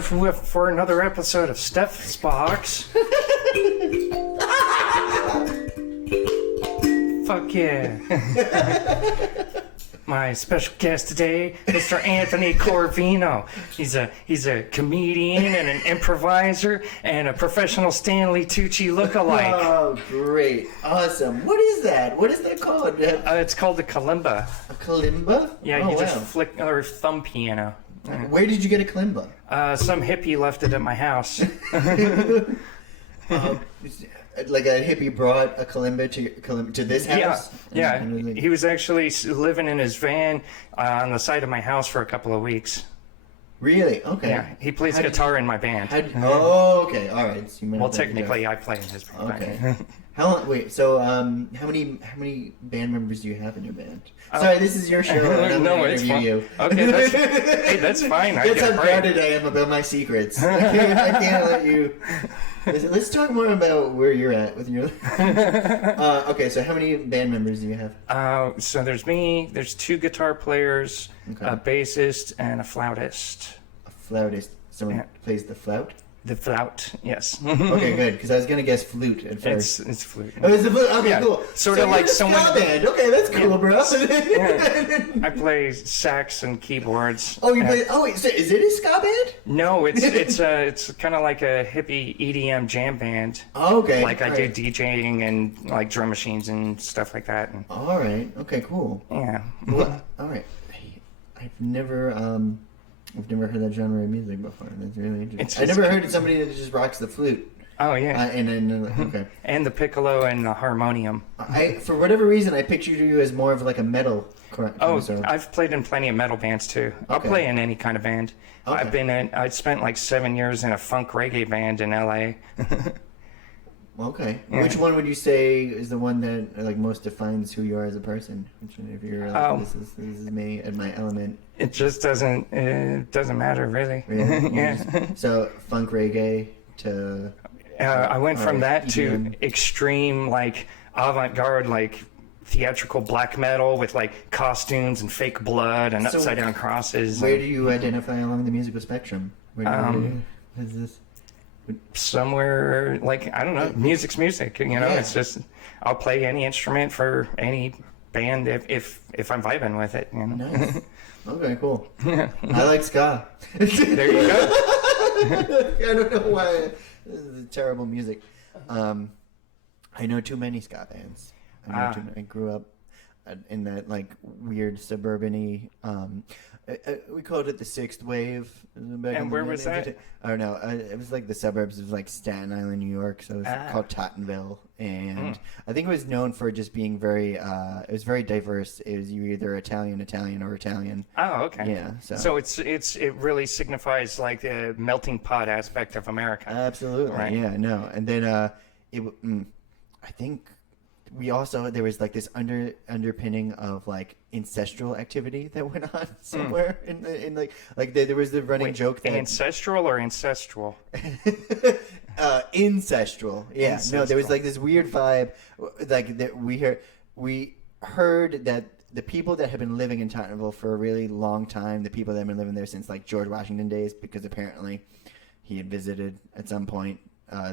here for another episode of Steph's Box. Fuck yeah. My special guest today, Mr. Anthony Corvino. He's a comedian and an improviser and a professional Stanley Tucci lookalike. Oh, great. Awesome. What is that? What is that called? It's called the kalimba. A kalimba? Yeah, oh, you just wow. flick or thumb piano. Where did you get a kalimba? Some hippie left it at my house. Like a hippie brought a kalimba to this house? Yeah. He was actually living in his van on the side of my house for a couple of weeks. Really? Okay. Yeah, he plays guitar in my band. Okay. All right. So well, technically, I play in his band. Okay. How long? Wait. So, how many band members do you have in your band? Sorry, this is your show. No, it's fine. Okay, that's fine. That's how grounded I am about my secrets. I can't let you. Let's talk more about where you're at with your. Okay, so how many band members do you have? So there's me. There's 2 guitar players, a bassist, and a flautist. A flautist. Someone plays the flout. The flout, yes. Okay, good. Because I was gonna guess flute at first. It's flute. Oh, it's a flute. Okay, yeah, cool. Sort of like someone. Ska band. Okay, that's cool, bro. I play sax and keyboards. Oh, you play? Oh, wait. So is it a ska band? No, it's kind of like a hippie EDM jam band. Oh, okay. Like I do DJing and like drum machines and stuff like that. And, all right. Okay. Cool. Yeah. Well, all right. I've never heard that genre of music before. That's really interesting. I've never heard somebody that just rocks the flute. Oh yeah. Okay. And the piccolo and the harmonium. For whatever reason, I pictured you as more of like a metal. I've played in plenty of metal bands too. I'll play in any kind of band. Okay. I spent like 7 years in a funk reggae band in LA. Okay. Yeah. Which one would you say is the one that like most defines who you are as a person? If you're like, this is me at my element. It just doesn't matter really. Really? Yeah. So funk reggae to. I went from that to extreme like avant-garde like theatrical black metal with like costumes and fake blood and upside down crosses. Where do you identify along the musical spectrum? Is this? Somewhere like I don't know, music's music. You know, it's just I'll play any instrument for any band if I'm vibing with it. You know? Nice. Okay, cool. I like ska. There you go. I don't know why. This is terrible music. I know too many ska bands. I grew up in that like weird suburban-y. We called it the Sixth Wave. And where was that? I don't know. It was like the suburbs of like Staten Island, New York. So it was called Tottenville, and I think it was known for just being very. It was very diverse. It was either Italian, or Italian. Oh, okay. Yeah. So it really signifies like the melting pot aspect of America. Absolutely. Right. Yeah. No. And then I think. There was like this underpinning of like ancestral activity that went on somewhere in there was the running joke that ancestral or ancestral ancestral. Yeah. Ancestral. No, there was like this weird vibe like that we heard that the people that have been living in Tottenville for a really long time, the people that have been living there since like George Washington days, because apparently he had visited at some point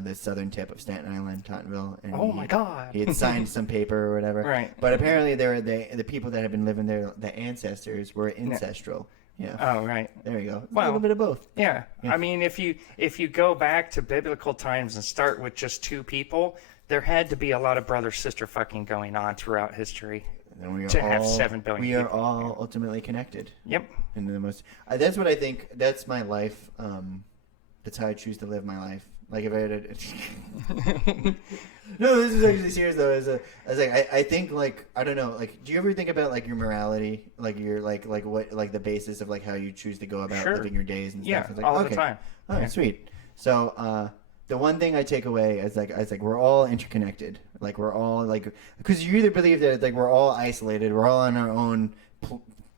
the southern tip of Staten Island, Tottenville, and my God, he had signed some paper or whatever. Right. But apparently, the people that had been living there, the ancestors, were ancestral. Yeah. Oh, right. There you go. Well, a little bit of both. Yeah. I mean, if you go back to biblical times and start with just 2 people, there had to be a lot of brother sister fucking going on throughout history. Have 7 billion. We are all ultimately connected. Yep. And the most. That's what I think. That's my life. That's how I choose to live my life. Like if I had No, this is actually serious though. I think like I don't know. Like, do you ever think about like your morality, like your like what like the basis of like how you choose to go about living your days and stuff? Yeah, it's like, all the time. Oh, yeah. Sweet. So the one thing I take away is like we're all interconnected. Like we're all like because you either believe that like we're all isolated, we're all on our own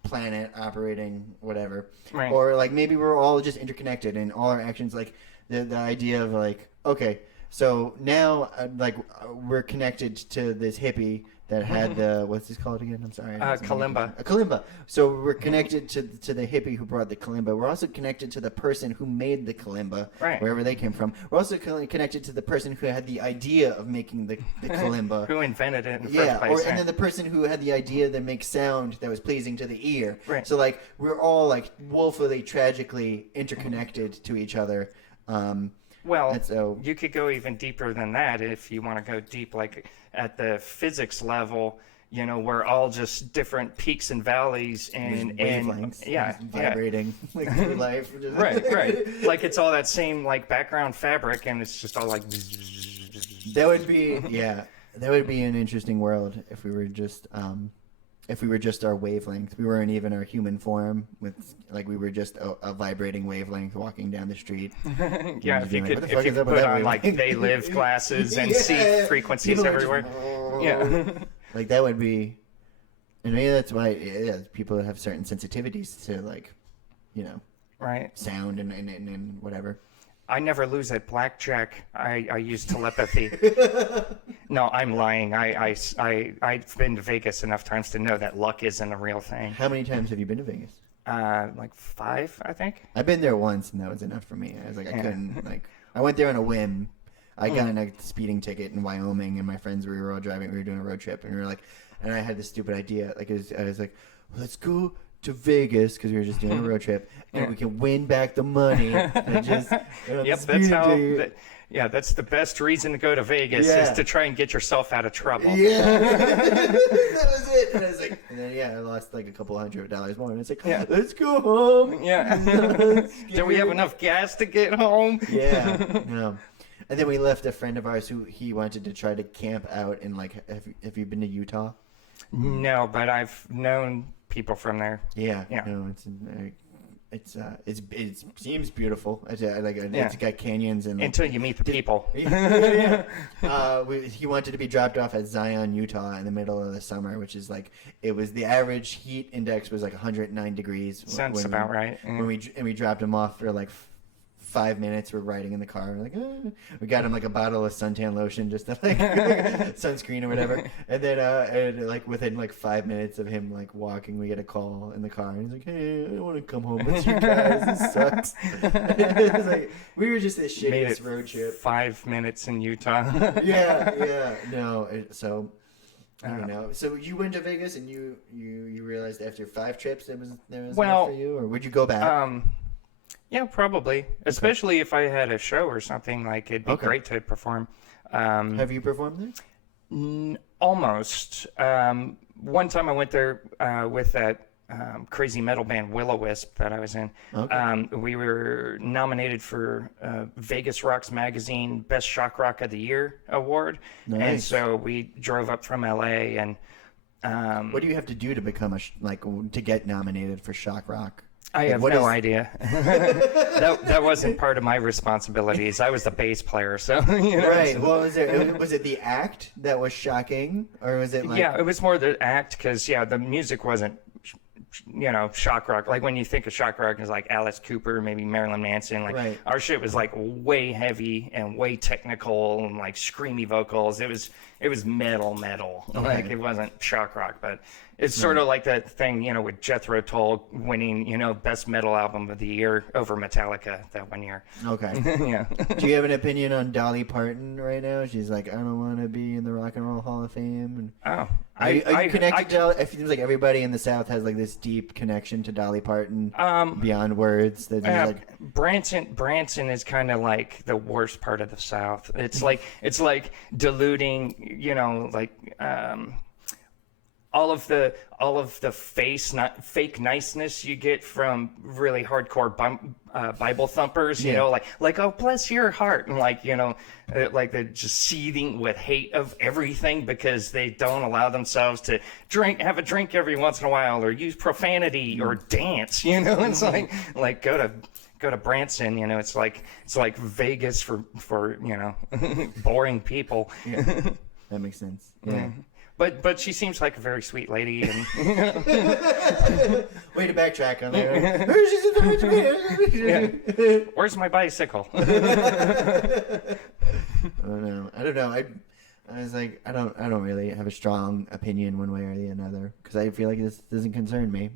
planet operating whatever, right. Or like maybe we're all just interconnected and all our actions like. The idea of like, okay, So now, we're connected to this hippie that had the, what's this called again? I'm sorry. Kalimba. A kalimba. So we're connected to the hippie who brought the kalimba. We're also connected to the person who made the kalimba, right, wherever they came from. We're also connected to the person who had the idea of making the kalimba. Who invented it in the first place. And then the person who had the idea that makes sound that was pleasing to the ear. Right. So, we're all, woefully, tragically interconnected to each other. Well, so, you could go even deeper than that if you want to go deep, at the physics level. We're all just different peaks and valleys and wavelengths, vibrating through life. Right. It's all that same background fabric, and it's just all That would be an interesting world if we were just our wavelength. We weren't even our human form. We were just a vibrating wavelength walking down the street. Yeah, if you could put on They Live glasses and see frequencies everywhere. Yeah. That would be, and maybe that's why people have certain sensitivities to right, sound and whatever. I never lose at blackjack. I use telepathy. No, I'm lying. I've been to Vegas enough times to know that luck isn't a real thing. How many times have you been to Vegas? 5, I think. I've been there once, and that was enough for me. I was I couldn't I went there on a whim. I got in a speeding ticket in Wyoming, and my friends, we were all driving. We were doing a road trip, and we were and I had this stupid idea. I was let's go to Vegas because we were just doing a road trip, and we can win back the money. And just that's how. That's the best reason to go to Vegas is to try and get yourself out of trouble. Yeah, that was it. And I was and then I lost a couple $100 more, and it's let's go home. Yeah. Do we have enough gas to get home? Yeah. No. And then we left a friend of ours who he wanted to try to camp out in have you been to Utah? No, but I've known people from there. Yeah. No, it seems beautiful. It's got canyons and until you meet the people. Yeah. He wanted to be dropped off at Zion, Utah, in the middle of the summer, which is it was the average heat index was 109 degrees. Sounds about right. When we dropped him off for 5 minutes. We're riding in the car. We're we got him a bottle of suntan lotion, just to sunscreen or whatever. And then and within 5 minutes of him walking, we get a call in the car, and he's "Hey, I want to come home with you guys. This sucks." It was we were just the shittiest road trip. 5 minutes in Utah. Yeah. No. So I don't know. So you went to Vegas, and you realized after 5 trips there was enough for you, or would you go back? Yeah, probably. Especially if I had a show or something, it'd be great to perform. Have you performed there? Almost. One time I went there with that crazy metal band Will-O-Wisp that I was in. Okay. We were nominated for Vegas Rocks Magazine Best Shock Rock of the Year award. Nice. And so we drove up from LA and... what do you have to do to become to get nominated for Shock Rock? I have no idea. That wasn't part of my responsibilities. I was the bass player, so Right. Well, was it the act that was shocking, or was it Yeah, it was more the act because the music wasn't shock rock. When you think of shock rock, it's Alice Cooper, maybe Marilyn Manson. Right. Our shit was way heavy and way technical and screamy vocals. It was metal. Okay. It wasn't shock rock, but it's sort of like that thing, with Jethro Tull winning, Best Metal Album of the Year over Metallica that one year. Okay. Yeah. Do you have an opinion on Dolly Parton right now? She's I don't want to be in the Rock and Roll Hall of Fame. And are you connected to Dolly? It feels like everybody in the South has this deep connection to Dolly Parton beyond words. That Branson is kind of the worst part of the South. It's like diluting, all of the fake niceness you get from really hardcore Bible thumpers, oh bless your heart, and they're just seething with hate of everything because they don't allow themselves to have a drink every once in a while or use profanity or dance, It's go to Branson, it's like Vegas for boring people. Yeah. That makes sense. Yeah. But she seems like a very sweet lady. And, Way to backtrack on there. Where's my bicycle? I don't know. I was like, I don't really have a strong opinion one way or the other because I feel like this doesn't concern me.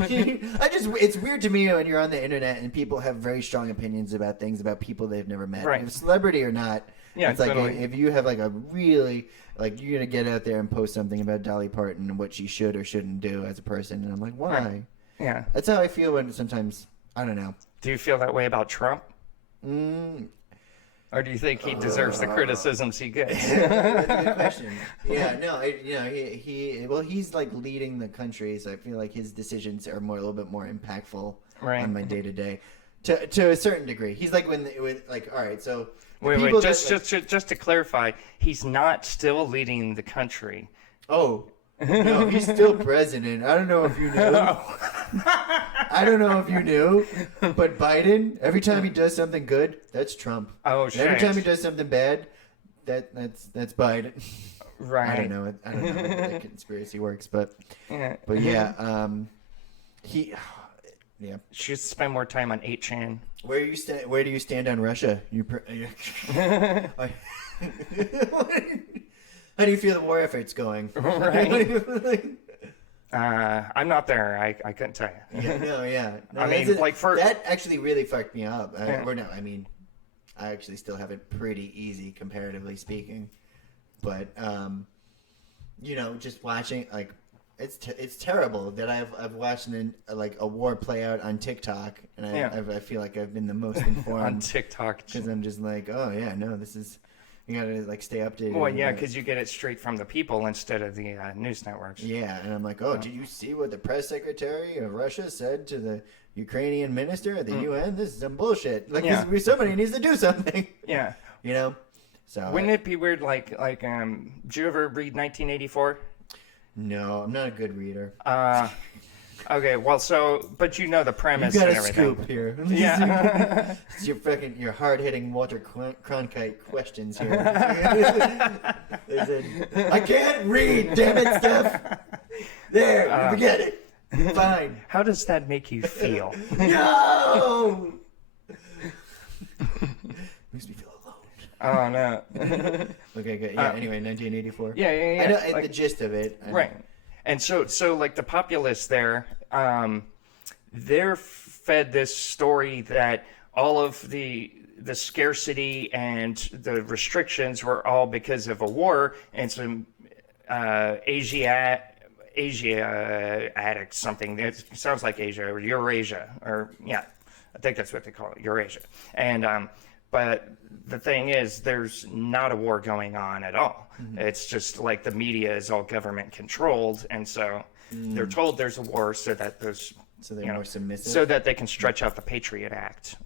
It's weird to me when you're on the internet and people have very strong opinions about things about people they've never met, Right. if celebrity or not. Yeah, it's like totally. if you have like a really like you're gonna get out there and post something about Dolly Parton and what she should or shouldn't do as a person, and I'm like, why? Right. Yeah. That's how I feel when sometimes I don't know. Do you feel that way about Trump? Or do you think he deserves the criticisms he gets? That's a good question. Yeah, no, he's like leading the country, so I feel like his decisions are a little bit more impactful on my day to day, to a certain degree. He's like when like all right, so Wait, just to clarify, he's not still leading the country. Oh. No, he's still president. I don't know if you knew. I don't know if you knew, but Biden, every time he does something good, that's Trump. Oh, shit. And every time he does something bad, that's Biden. Right. I don't know how the conspiracy works, but yeah. He Should spend more time on 8chan. Where do you stand on Russia? How do you feel the war effort's going? Right. I'm not there. I couldn't tell you. Yeah. No, I mean, that actually really fucked me up. I actually still have it pretty easy comparatively speaking, but just watching like it's terrible that I've watched a war play out on TikTok, and I feel like I've been the most informed on TikTok because I'm just like, oh yeah, no, this is. You gotta like stay updated. Well, yeah, because you get it straight from the people instead of the news networks. Yeah, and I'm like, oh, did you see what the press secretary of Russia said to the Ukrainian minister at the UN? This is some bullshit. Like, somebody needs to do something. Yeah. So wouldn't it be weird? Like, did you ever read 1984? No, I'm not a good reader. Okay, well, but you know the premise You got and a everything. scoop here. Yeah. It's your hard-hitting Walter Cronkite questions here. I can't read, damn it, Steph. There, forget it. Fine. How does that make you feel? No! Makes me feel alone. Oh, no. Okay, good. Yeah, anyway, 1984. Yeah. I know the gist of it. Right. And so like the populace there, they're fed this story that all of the scarcity and the restrictions were all because of a war and some Asiatic something. It sounds like Asia or Eurasia, or I think that's what they call it, Eurasia. And but the thing is, there's not a war going on at all. Mm-hmm. It's just like the media is all government controlled, and so they're told there's a war so that those. So they're more submissive? So that they can stretch out the Patriot Act.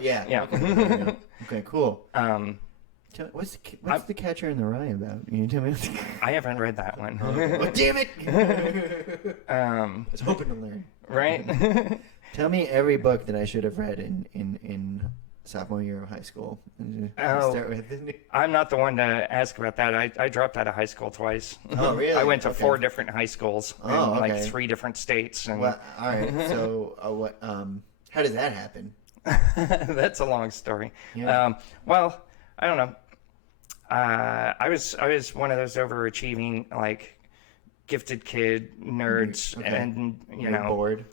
Yeah. Okay, cool. What's The Catcher in the Rye about? Can you tell me? I haven't read that one. Oh, damn it! I was hoping to learn. Right? Tell me every book that I should have read in sophomore year of high school. Start with. I'm not the one to ask about that. I dropped out of high school twice. Oh, really? I went to 4 different high schools in like 3 different states. And well, all right. So, how does that happen? That's a long story. Yeah. Well, I don't know. I was one of those overachieving, like, gifted kid nerds, and You're bored.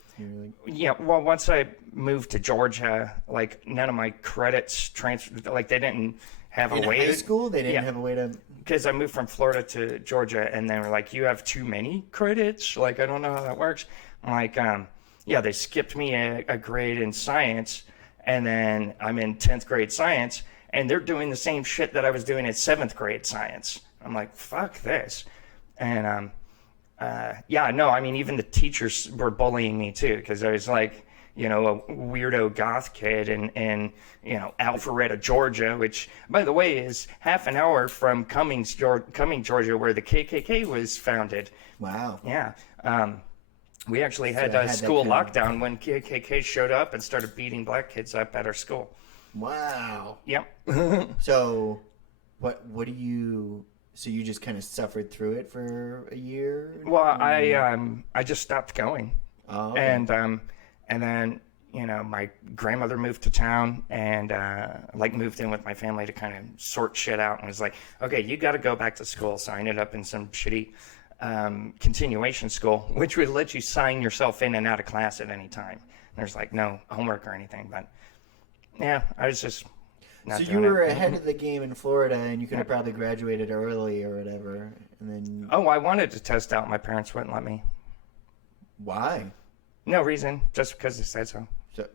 Yeah, well, once I moved to Georgia, like, none of my credits transferred. Like, they didn't have a way. In high school, they didn't have a way to. Because I moved from Florida to Georgia, and they were like, "You have too many credits." Like, I don't know how that works. I'm like, they skipped me a grade in science, and then I'm in 10th grade science, and they're doing the same shit that I was doing in 7th grade science. I'm like, fuck this, and even the teachers were bullying me too, because I was like, a weirdo goth kid in Alpharetta, Georgia, which, by the way, is half an hour from Cumming, Georgia, where the KKK was founded. Wow. Yeah. We actually had a school lockdown when KKK showed up and started beating black kids up at our school. Wow. Yep. So, what do you... So you just kind of suffered through it for a year? Well, I just stopped going. Oh. Okay. And then, my grandmother moved to town and moved in with my family to kind of sort shit out, and was like, okay, you got to go back to school. So I ended up in some shitty continuation school, which would let you sign yourself in and out of class at any time. There's like no homework or anything, but yeah, I was just not so doing you were it. ahead of the game in Florida, and you could have probably graduated early or whatever, and then I wanted to test out. My parents wouldn't let me. why? No reason, just because they said so. So,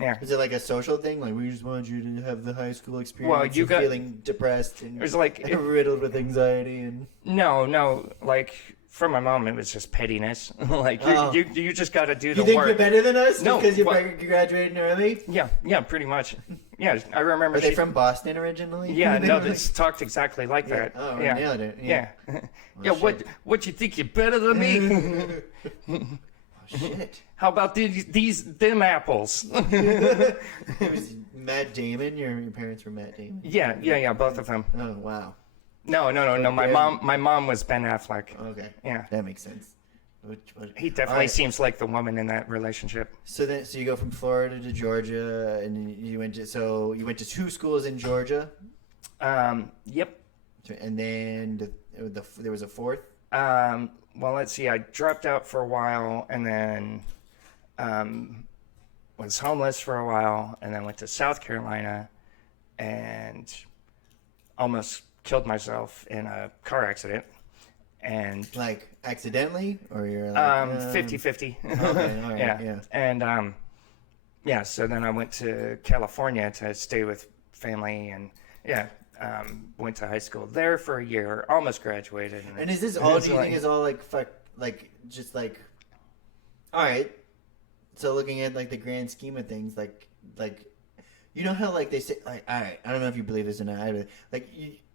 Yeah. Is it like a social thing? Like, we just wanted you to have the high school experience Well, you of got- feeling depressed and It was like riddled with anxiety and... no, like for my mom, it was just pettiness. Like you just got to do the You think work. you're better than us? No, because you what- graduated early? Yeah, pretty much. Yeah, I remember. Are they from Boston originally? Yeah, They no, were it's talked exactly like yeah. that. Oh, yeah. nailed it. Yeah. Yeah, shit. what you think you're better than me? Oh, shit. How about them apples? It was Matt Damon. Your parents were Matt Damon. Yeah, both of them. Oh, wow. No. My mom was Ben Affleck. Okay. Yeah. That makes sense. He definitely seems like the woman in that relationship. So you go from Florida to Georgia, and you went to two schools in Georgia, Yep. and then there was a fourth. Well, let's see. I dropped out for a while, and then was homeless for a while, and then went to South Carolina, and almost killed myself in a car accident. And Like accidentally, or you're like 50-50. Okay, all right, yeah. And so then I went to California to stay with family, and went to high school there for a year, almost graduated. And is this all? Do you think is all like fuck? Like just like, all right. So looking at like the grand scheme of things, like you know how like they say like, all right. I don't know if you believe this or not.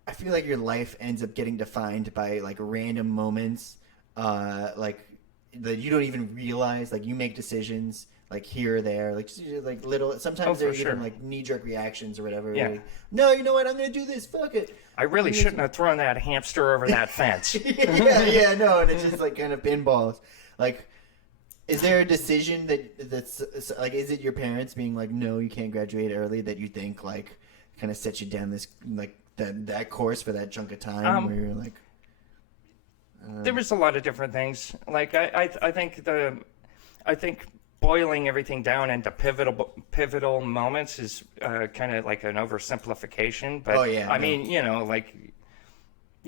I feel like your life ends up getting defined by like random moments, like that you don't even realize. Like you make decisions like here or there, like little. Sometimes they're even like knee-jerk reactions or whatever. Yeah. Like, no, you know what? I'm gonna do this. Fuck it. I really shouldn't have thrown that hamster over that fence. No, and it's just like kind of pinballs. Like, is there a decision that's like, is it your parents being like, no, you can't graduate early, that you think like kind of sets you down this like that course for that chunk of time where you're like? There was a lot of different things. Like I think boiling everything down into pivotal moments is kind of like an oversimplification. But I mean,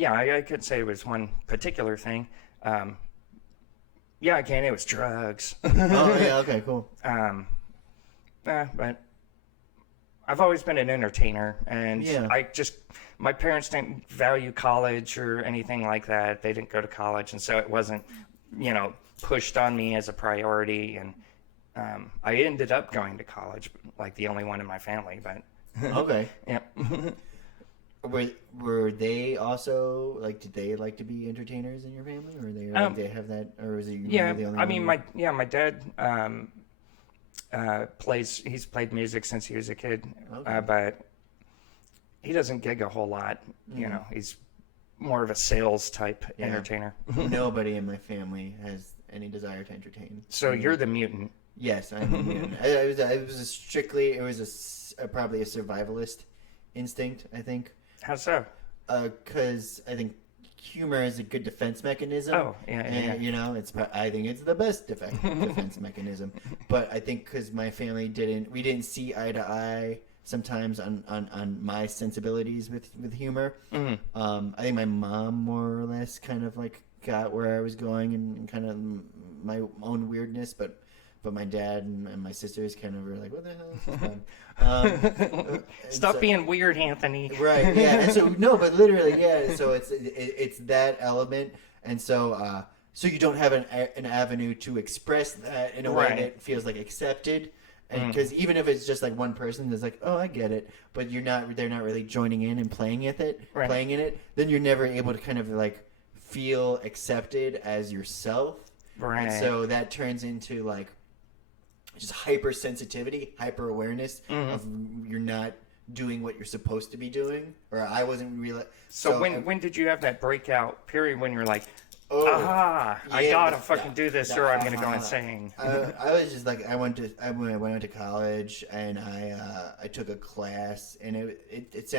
I could say it was one particular thing. Again, it was drugs. Okay, cool. But I've always been an entertainer, and my parents didn't value college or anything like that. They didn't go to college, and so it wasn't, pushed on me as a priority. And I ended up going to college, like the only one in my family. But okay, yeah. Were they also like? Did they like to be entertainers in your family, or they have that, or was it you? Yeah, the only I mean, one? my dad he's played music since he was a kid, but he doesn't gig a whole lot. He's more of a sales type entertainer. Nobody in my family has any desire to entertain. So you're the mutant. Yes, I'm a mutant. It was probably a survivalist instinct, I think. How so? Because I think humor is a good defense mechanism. Oh, yeah. I think it's the best defense mechanism. But I think because my family we didn't see eye to eye sometimes on my sensibilities with humor. Mm-hmm. I think my mom more or less kind of like got where I was going and kind of my own weirdness, but my dad and my sisters kind of were like, what the hell is this fun? Stop being weird, Anthony. Right, yeah. And so, no, but literally, yeah. So it's that element. And so you don't have an avenue to express that in a way that feels like accepted. And because even if it's just like one person that's like, oh, I get it, but they're not really joining in and playing in it, then you're never able to kind of like feel accepted as yourself. Right. And so that turns into like just hypersensitivity, hyper awareness of you're not doing what you're supposed to be doing, or I wasn't really. So when did you have that breakout period when you're like, Oh, I gotta yeah, fucking do this, or I'm gonna go insane. I was just like, I went to college, and I took a class, and it's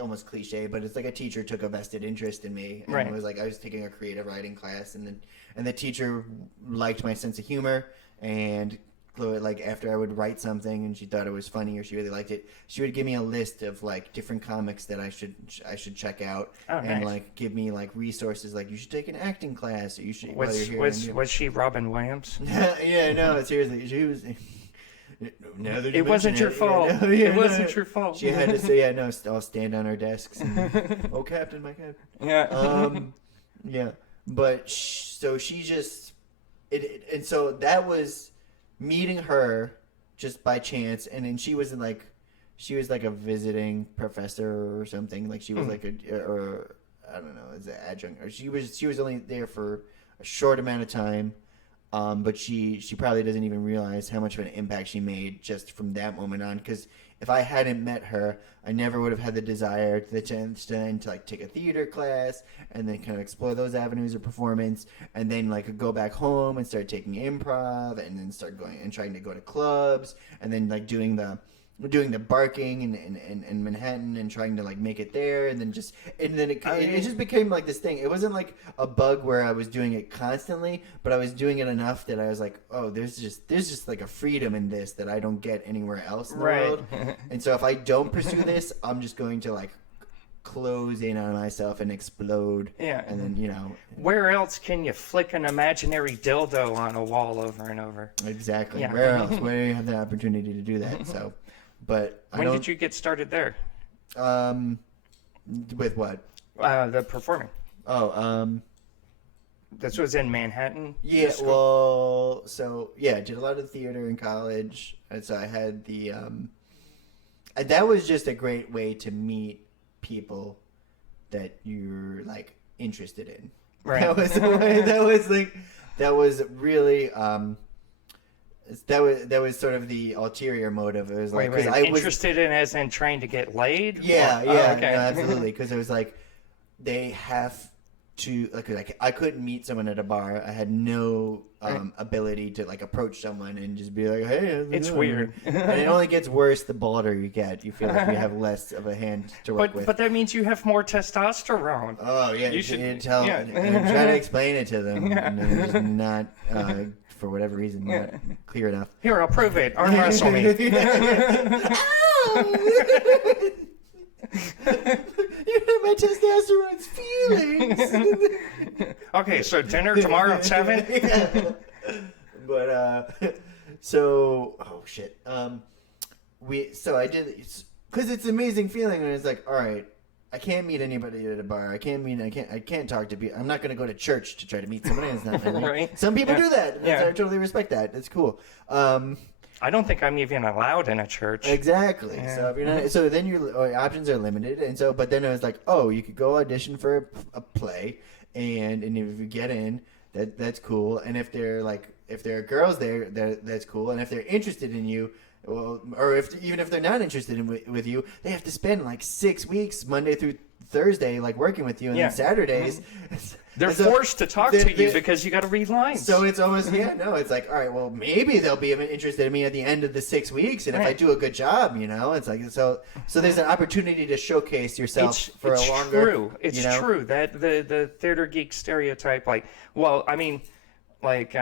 almost cliche, but it's like a teacher took a vested interest in me, and Right. it was like I was taking a creative writing class, and the teacher liked my sense of humor, and like after I would write something and she thought it was funny or she really liked it, she would give me a list of like different comics that I should check out, and nice. like give me like resources, like you should take an acting class, or you should Was she Robin Williams? yeah, no, seriously, she was. It wasn't your fault. It wasn't your fault. She had to say, "Yeah, no, I'll stand on our desks." And, oh, Captain, my Captain. Yeah. Yeah, but so she just and so that was meeting her just by chance, and then she was like a visiting professor or something. Like she was like or I don't know, as an adjunct, or she was only there for a short amount of time. But she probably doesn't even realize how much of an impact she made just from that moment on. Because if I hadn't met her, I never would have had the desire to like take a theater class and then kind of explore those avenues of performance, and then like go back home and start taking improv, and then start going and trying to go to clubs, and then like doing the barking in Manhattan and trying to like make it there, and then it just became like this thing. It wasn't like a bug where I was doing it constantly, but I was doing it enough that I was like, oh, there's just like a freedom in this that I don't get anywhere else in the world. And so if I don't pursue this, I'm just going to like close in on myself and explode. Yeah. And then, Where else can you flick an imaginary dildo on a wall over and over? Exactly. Yeah. Where else? Where do you have the opportunity to do that? So, but When did you get started there? With what? The performing. Oh, This was in Manhattan? yeah, well, so, yeah, I did a lot of theater in college, and so I had and that was just a great way to meet people that you're, like, interested in. Right. That was really, that was sort of the ulterior motive. It was like, Wait, I was interested in as in trying to get laid? Yeah, Oh, yeah, okay. no, absolutely. Because it was like they have to like I couldn't meet someone at a bar. I had no ability to like approach someone and just be like, "Hey, how's it It's going?" weird. And it only gets worse the balder you get. You feel like you have less of a hand to work with. But that means you have more testosterone. Oh yeah, You should- tell. yeah. Try to explain it to them, and they're just not. For whatever reason, not clear enough. Here, I'll prove it. Arm wrestle me. You hurt my testosterone's feelings. Okay, so dinner tomorrow at 7? Yeah. But so oh shit. I did, because it's an amazing feeling when it's like, all right, I can't meet anybody at a bar. I can't talk to people. I'm not going to go to church to try to meet somebody. It's not Right. Some people do that. Yeah. I totally respect that. It's cool. I don't think I'm even allowed in a church. Exactly. Yeah. So if you're not, so then your options are limited, and so but then it was like, oh, you could go audition for a play, and if you get in, that's cool. And if there are girls there, that's cool. And if they're interested in you, well, or even if they're not interested in with you, they have to spend like 6 weeks, Monday through Thursday, like working with you, and then Saturdays. They're forced to talk to you because you got to read lines. So it's almost it's like, all right, well, maybe they'll be interested in me at the end of the 6 weeks, and if I do a good job, it's like so there's an opportunity to showcase yourself for a longer. True. It's true that the theater geek stereotype, like, well, I mean, like.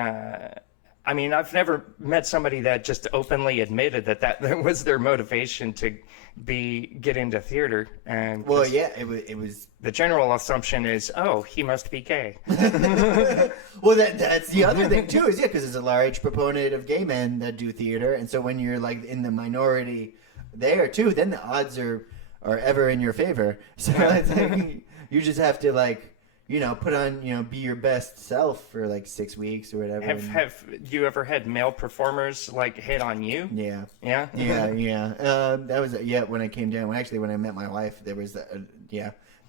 I've never met somebody that just openly admitted that was their motivation to get into theater. And well, yeah, it was. The general assumption is, oh, he must be gay. Well, that's the other thing too, is because there's a large proponent of gay men that do theater, and so when you're like in the minority there too, then the odds are ever in your favor. So it's like, you just have to like. Put on, be your best self for like 6 weeks or whatever. Have you ever had male performers like hit on you? Yeah. Yeah? Yeah. That was, when I came down. When I met my wife, there was,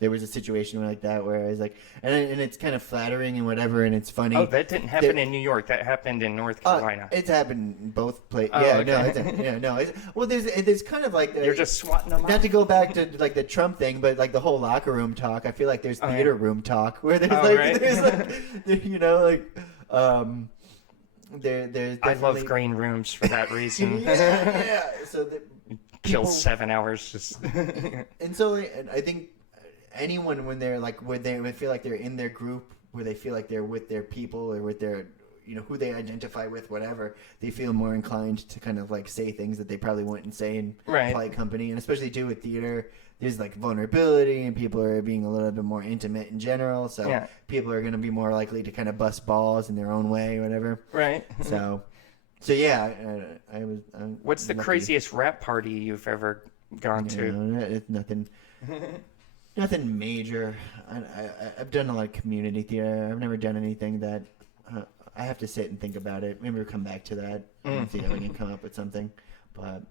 there was a situation like that where I was like, and it's kind of flattering and whatever, and it's funny. Oh, that didn't happen in New York. That happened in North Carolina. It's happened in both places. Oh, Yeah, okay. no, well, there's kind of like You're just swatting them not out. to go back to like the Trump thing, but like the whole locker room talk. I feel like there's theater room talk where there's there's like you know like there's I definitely... love green rooms for that reason. yeah. So Kill 7 hours just. And so and I think anyone when they feel like they're in their group where they feel like they're with their people or with their who they identify with, whatever, they feel more inclined to kind of like say things that they probably wouldn't say in polite company. And especially too with theater, there's like vulnerability and people are being a little bit more intimate in general. So people are going to be more likely to kind of bust balls in their own way or whatever. Right. So yeah, I'm What's the craziest rap party you've ever gone to? It's nothing. Nothing major. I've done a lot of community theater. I've never done anything that I have to sit and think about it. Maybe we'll come back to that and see if we can come up with something. But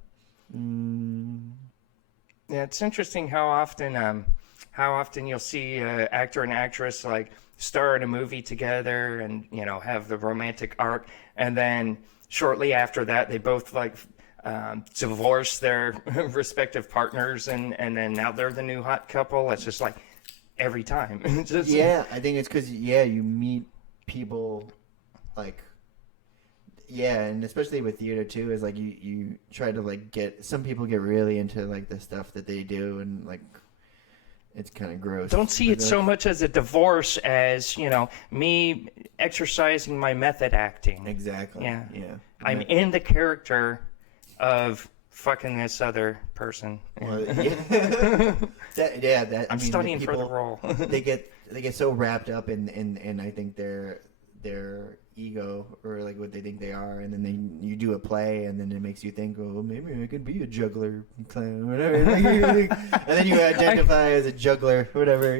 yeah, it's interesting how often you'll see actor and actress like star in a movie together and have the romantic arc, and then shortly after that they both like divorce their respective partners, and then now they're the new hot couple. It's just like every time. Yeah, I think it's because you meet people like and especially with theater too is like you try to like some people get really into like the stuff that they do, and like it's kind of gross. Don't see it so much as a divorce as me exercising my method acting. Exactly. Yeah. I'm in the character of fucking this other person. Well, I'm studying for the role. they get so wrapped up in I think their ego or like what they think they are, and then you do a play, and then it makes you think, oh, maybe I could be a juggler, clown, whatever. And then you identify as a juggler, whatever.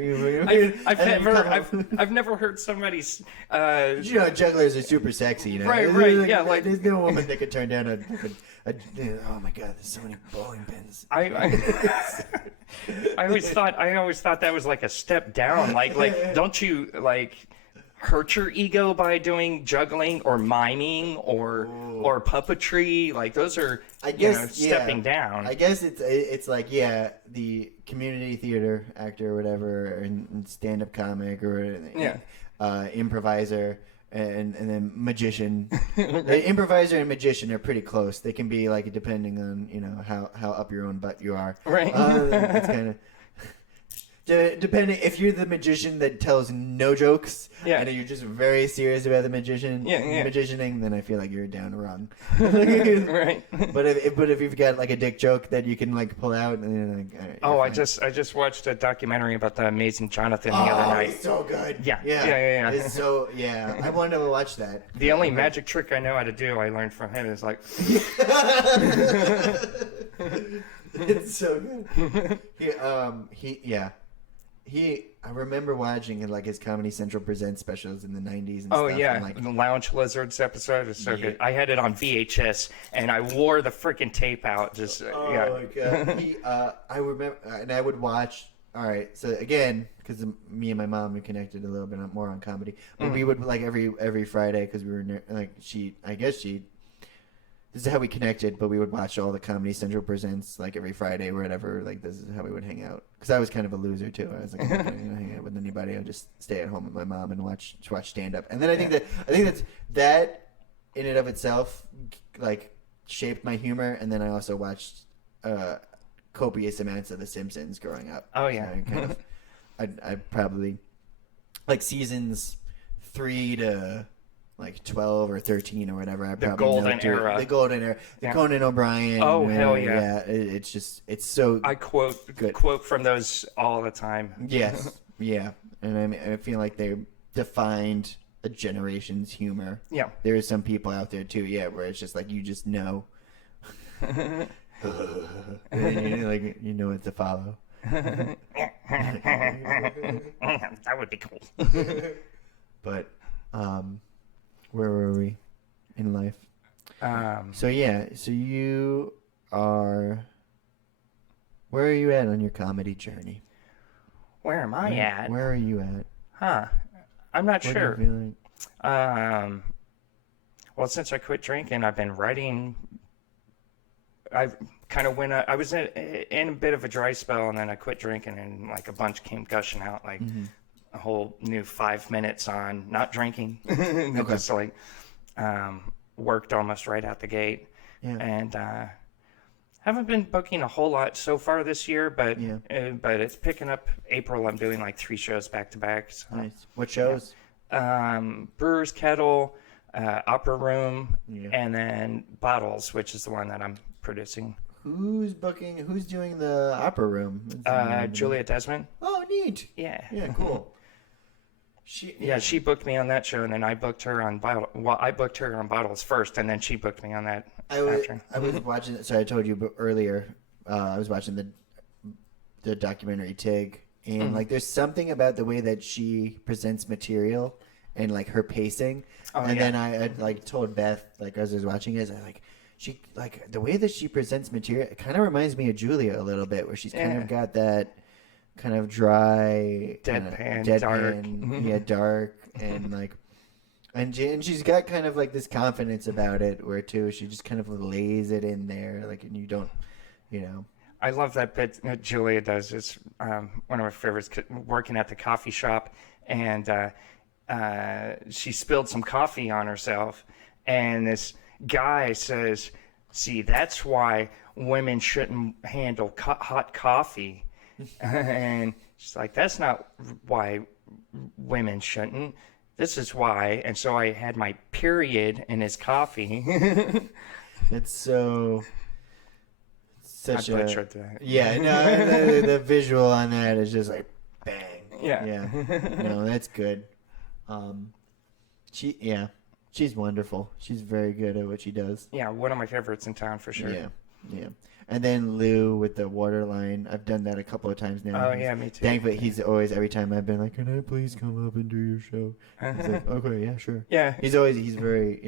I've never heard somebody's. Jugglers are super sexy, Right. Like there's no woman that could turn down a oh my god, there's so many bowling pins. I always thought that was like a step down. Like don't you like hurt your ego by doing juggling or miming or puppetry? Like those are stepping down. I guess it's like the community theater actor or whatever, and stand-up comic or improviser and then magician. Improviser and magician are pretty close. They can be like depending on how up your own butt you are. Right. It's kind of depending if you're the magician that tells no jokes and you're just very serious about the magicianing, then I feel like you're down wrong. Right. But if you've got like a dick joke that you can like pull out, and then like, I just watched a documentary about the Amazing Jonathan the other night. It's so good. Yeah. It's so I wanted to watch that. The only magic trick I know how to do, I learned from him, is like. It's so good. I remember watching like his Comedy Central Presents specials in the 90s and stuff. And, like, the Lounge Lizards episode is so good. I had it on VHS and I wore the freaking tape out. My god. I remember, and I would watch. All right, so again, because me and my mom we connected a little bit more on comedy, but we would like every Friday because we were like this is how we connected, but we would watch all the Comedy Central Presents like every Friday or whatever. Like this is how we would hang out. Because I was kind of a loser too. I was like, I'm not gonna hang out with anybody. I'll just stay at home with my mom and watch stand up. And then I think that in and of itself like shaped my humor. And then I also watched copious amounts of The Simpsons growing up. Oh yeah. So I probably like seasons 3 to like 12 or 13 or whatever. The golden era. The golden era. Conan O'Brien. Oh, hell yeah. Yeah, it's so I good. quote from those all the time. Yes. Yeah. And I feel like they defined a generation's humor. Yeah. There are some people out there too, where it's just like you just know. Like you know what to follow. That would be cool. But where were we in life? So you are. Where are you at on your comedy journey? Where am I at? Where are you at? Huh. I'm not What sure. do you feel like? Well, since I quit drinking, I've been writing. I kind of went. I was in a bit of a dry spell, and then I quit drinking, and like a bunch came gushing out, like a whole new 5 minutes on not drinking. Okay. Just like worked almost right out the gate, and haven't been booking a whole lot so far this year, but it's picking up. April, I'm doing like 3 shows back to back. So. Nice. What shows? Brewer's Kettle, Opera Room, and then Bottles, which is the one that I'm producing. Who's booking? Who's doing the Opera Room? Julia Desmond. Oh, neat. Yeah. Yeah, cool. She booked me on that show, and then I booked her on I booked her on Bottles first, and then she booked me on that. I was watching. So I told you earlier. I was watching the documentary Tig, and like there's something about the way that she presents material and like her pacing. Then I like told Beth, like as I was watching it, she like the way that she presents material, it kind of reminds me of Julia a little bit, where she's kind of got that kind of dry, deadpan, dark, dark, and like, and she's got kind of like this confidence about it, where too she just kind of lays it in there, like, and you don't, I love that bit that Julia does. It's one of my favorites. Working at the coffee shop, and she spilled some coffee on herself, and this guy says, "See, that's why women shouldn't handle hot coffee." And she's like, "That's not why women shouldn't. This is why." And so I had my period in his coffee. It's such I butchered that. Yeah, no, the visual on that is just like bang. Yeah. No, that's good. She's wonderful. She's very good at what she does. Yeah, one of my favorites in town for sure. Yeah. And then Lou with the water line. I've done that a couple of times now. Oh, yeah, me too. Thankfully, he's always, every time I've been like, "Can I please come up and do your show?" He's like, "Okay, yeah, sure." Yeah. He's very,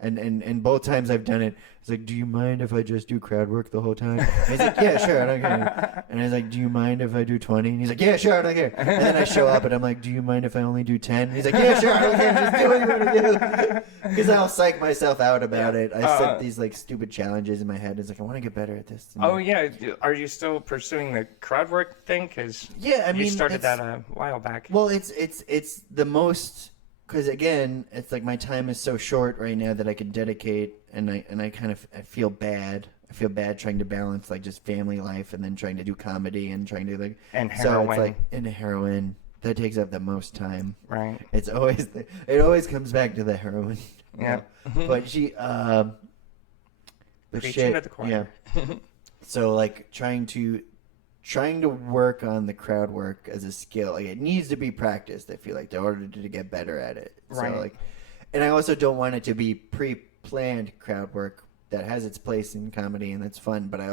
and both times I've done it, it's like, "Do you mind if I just do crowd work the whole time?" And he's like, "Yeah, sure, I don't care." And I was like, "Do you mind if I do 20?" And he's like, "Yeah, sure, I don't care." And then I show up and I'm like, "Do you mind if I only do 10?" And he's like, "Yeah, sure, I don't care. Just do what you want to do." Because I'll psych myself out about it. I set these like stupid challenges in my head. It's like, I want to get better at this. Oh yeah, are you still pursuing the crowd work thing? Because you started that a while back. Well, it's the most. Because again, it's like my time is so short right now that I can dedicate, and I kind of feel bad. I feel bad trying to balance like just family life and then trying to do comedy and trying to like and heroin. So it's like heroin that takes up the most time. Right. It's always it always comes back to the heroin. Yeah. But she preaching to the choir. Yeah. So like trying to work on the crowd work as a skill, like it needs to be practiced, I feel like, in order to get better at it. Right. So like, and I also don't want it to be pre-planned crowd work that has its place in comedy and that's fun, but I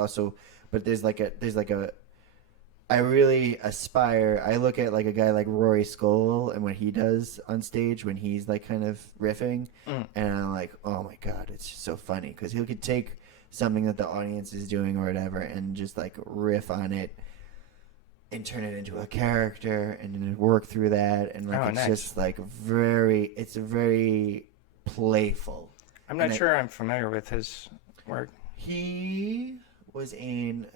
really aspire. I look at like a guy like Rory Scovel and what he does on stage when he's like kind of riffing, and I'm like, oh my god, it's just so funny because he could take something that the audience is doing or whatever and just like riff on it and turn it into a character and then work through that, and like it's just like it's very playful. I'm not sure I'm familiar with his work. He was in.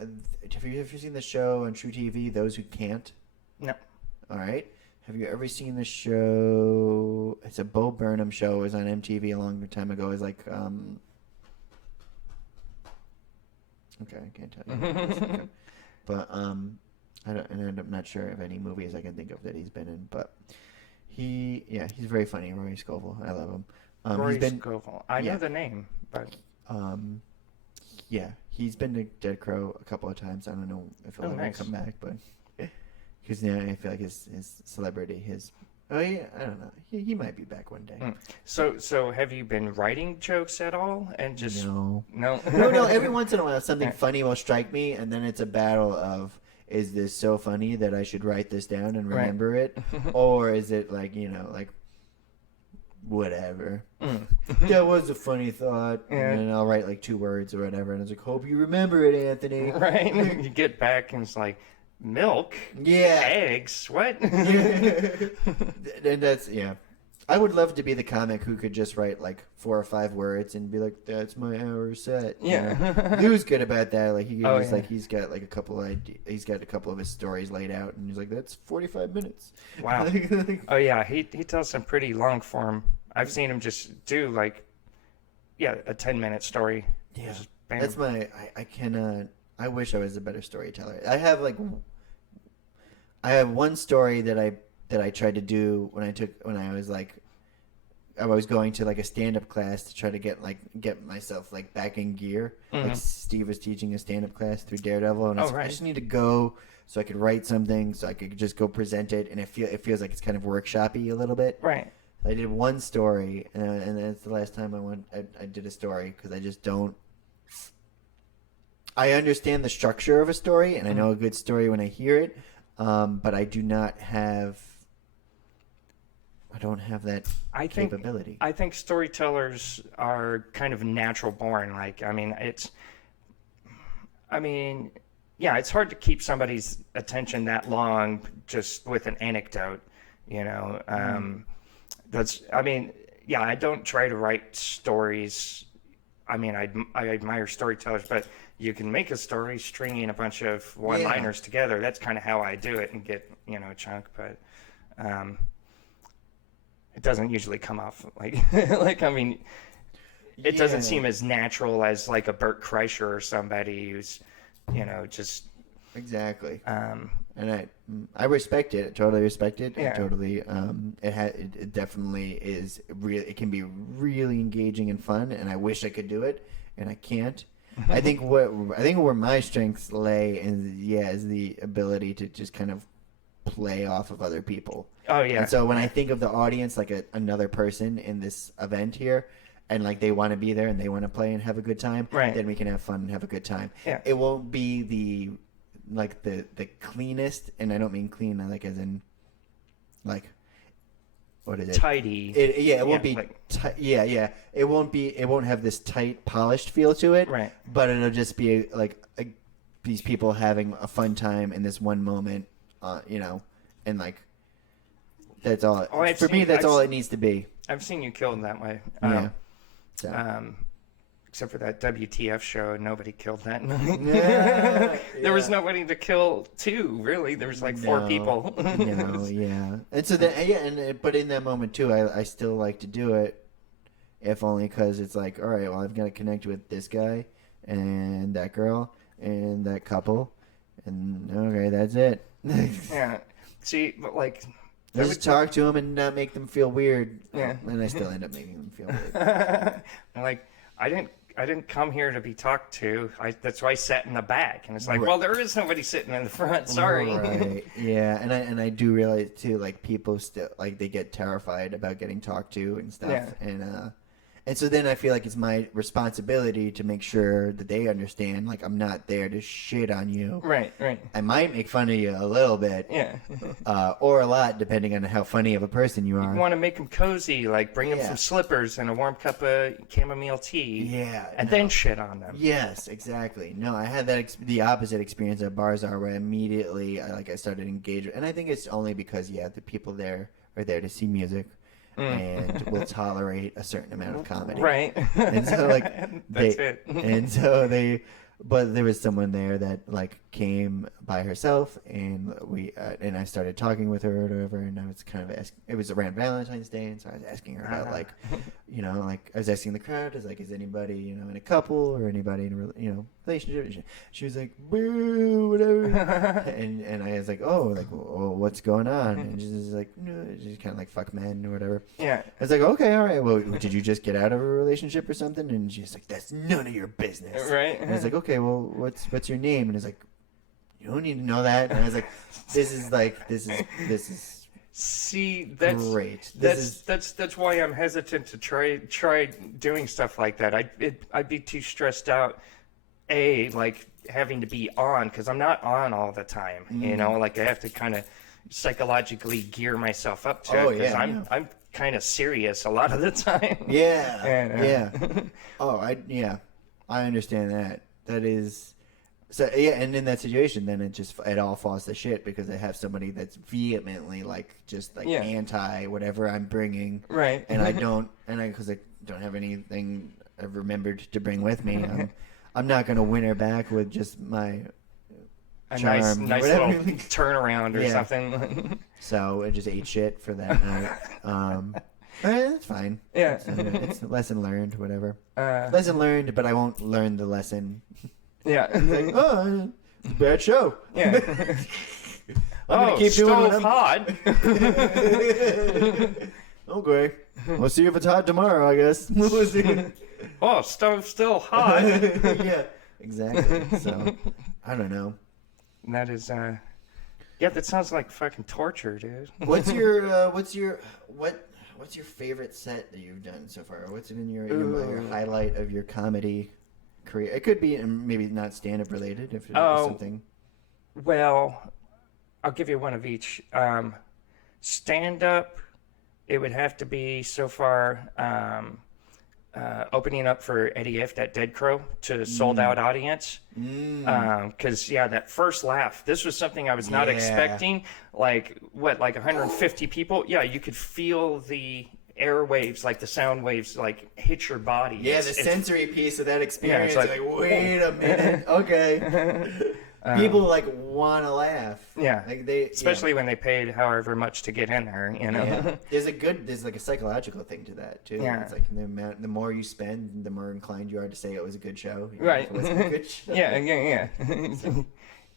Have you ever seen the show on True TV, Those Who Can't? No. All right. Have you ever seen the show? It's a Bo Burnham show. It was on MTV a long time ago. It was like okay, I can't tell you. But I'm not sure of any movies I can think of that he's been in. But he's very funny. Rory Scovel, I love him. Rory Scovel. I know the name, but he's been to Dead Crow a couple of times. I don't know if he'll ever come back, but because now I feel like his celebrity, I don't know. He might be back one day. So have you been writing jokes at all? And just no. Every once in a while, something funny will strike me, and then it's a battle of, is this so funny that I should write this down and remember it, or is it like like whatever. That was a funny thought, and then I'll write like 2 words or whatever, and it's like, hope you remember it, Anthony. Right. You get back and it's like, milk, Yeah. eggs, what? And that's, yeah. I would love to be the comic who could just write like 4 or 5 words and be like, "That's my hour set." You Yeah. know? He was good about that. Like he Oh, was yeah. like he's got like he's got a couple of his stories laid out, and he's like, "That's 45 minutes." Wow. Oh yeah, he tells some pretty long form. I've seen him just do like, yeah, a 10-minute story. Yeah, Just bam. that's my. I cannot. I wish I was a better storyteller. I have one story that I tried to do when I was like, I was going to like a stand-up class to try to get myself like back in gear. Mm-hmm. Like Steve was teaching a stand-up class through Daredevil, and I was like, right. I just need to go so I could write something, so I could just go present it, and it feels like it's kind of workshoppy a little bit. Right. I did one story, and that's the last time I did a story, because I just don't. I understand the structure of a story, and I know a good story when I hear it, but I don't have that capability. I think storytellers are kind of natural born. Like, yeah, it's hard to keep somebody's attention that long just with an anecdote, you know. Yeah, I don't try to write stories. I admire storytellers, but you can make a story stringing a bunch of one-liners together. That's kind of how I do it and get, a chunk, but it doesn't usually come off like, it doesn't seem as natural as like a Bert Kreischer or somebody who's, just. Exactly. And I respect it. I totally respect it. Yeah. I totally. It definitely is really. It can be really engaging and fun, and I wish I could do it, and I can't. I think where my strengths lay is the ability to just kind of play off of other people. Oh yeah. And so when I think of the audience like another person in this event here, and like they want to be there and they want to play and have a good time, right, then we can have fun and have a good time. Yeah. It won't be the cleanest, and I don't mean clean like as in like, what is it? Tidy. It won't be it won't have this tight, polished feel to it. Right. But it'll just be like these people having a fun time in this one moment, and like that's all. For me, that's all it needs to be. I've seen you killed that way. Yeah. Except for that WTF show, nobody killed that. There was nobody to kill too, really. There was like 4 people. Yeah. And so but in that moment too, I still like to do it, if only because it's like, all right, well, I've got to connect with this guy and that girl and that couple, and okay, that's it. Yeah. See, but like, just talk to them and not make them feel weird. Yeah. And I still end up making them feel weird. Like, I didn't come here to be talked to. That's why I sat in the back. And it's like, well, there is somebody sitting in the front. Sorry. Right. Yeah. And I do realize too, like people still like they get terrified about getting talked to and stuff. Yeah. And so then I feel like it's my responsibility to make sure that they understand, like, I'm not there to shit on you. Right. I might make fun of you a little bit. Yeah. Or a lot, depending on how funny of a person you are. You want to make them cozy, like bring them some slippers and a warm cup of chamomile tea. Yeah. And then shit on them. Yes, exactly. No, I had the opposite experience at Barzar, where immediately I started engaging. And I think it's only because, the people there are there to see music. And will tolerate a certain amount of comedy, right? And so, like, that's it. And so but there was someone there that like came by herself, and and I started talking with her or whatever, and I was kind of asking. It was around Valentine's Day, and so I was asking her about like, like I was asking the crowd, is anybody in a couple or anybody in a relationship? She was like, boo, whatever, and I was like, oh, like, well, what's going on? And she's like, no, she's kind of like, fuck men or whatever. Yeah. I was like, okay, all right. Well, did you just get out of a relationship or something? And she's like, that's none of your business. Right. And I was like, okay, well, what's your name? And it's like, you don't need to know that. And I was like, this is see, that's great. That's why I'm hesitant to try doing stuff like that. I'd be too stressed out. Like having to be on, because I'm not on all the time. Like I have to kind of psychologically gear myself up to it, because I'm kind of serious a lot of the time. Yeah. Oh, I understand that. That is, So yeah, and in that situation, then it all falls to shit because I have somebody that's vehemently like just like anti whatever I'm bringing, right? And because I don't have anything I've remembered to bring with me. I'm not gonna win her back with just my charm, nice little turnaround or something. So I just ate shit for that night. It's fine. Yeah, it's a lesson learned. Whatever. Lesson learned, but I won't learn the lesson. Yeah. Like, oh, it's a bad show. Yeah. I'm gonna keep doing stove hot. Okay. We'll see if it's hot tomorrow, I guess. We'll see. Oh, stove's still hot. Yeah, exactly. So, I don't know. That is, yeah, that sounds like fucking torture, dude. What's your favorite set that you've done so far? What's been your highlight of your comedy career? It could be maybe not stand-up related if it was something. Well, I'll give you one of each. Stand-up, it would have to be so far opening up for Eddie Ifft at Dead Crow to a sold-out audience. Because, that first laugh, this was something I was not expecting. Like 150 people? Yeah, you could feel the airwaves, like the sound waves, like hit your body. Yeah, the sensory piece of that experience. Yeah, it's like, wait a minute, okay. People like want to laugh. Yeah, like especially when they paid however much to get in there. You know, there's like a psychological thing to that too. Yeah, it's like the more you spend, the more inclined you are to say it was a good show. Right. It wasn't a good show. Yeah.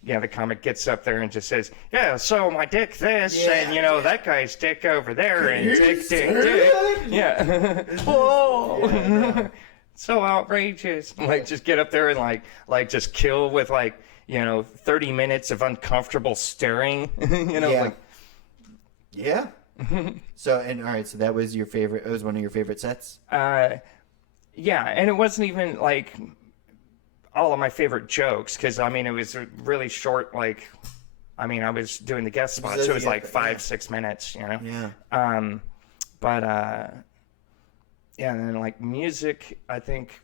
Yeah, the comic gets up there and just says, "Yeah, so my dick this, and that guy's dick over there, and dick." Yeah. Whoa. Yeah, so outrageous. Like, just get up there and like just kill with 30 minutes of uncomfortable staring. Yeah. So all right, so that was your favorite. It was one of your favorite sets. Yeah, and it wasn't even like all of my favorite jokes, because it was really short. Like, I was doing the guest spot, so it was like 5-6 minutes, Yeah. But and then like music, I think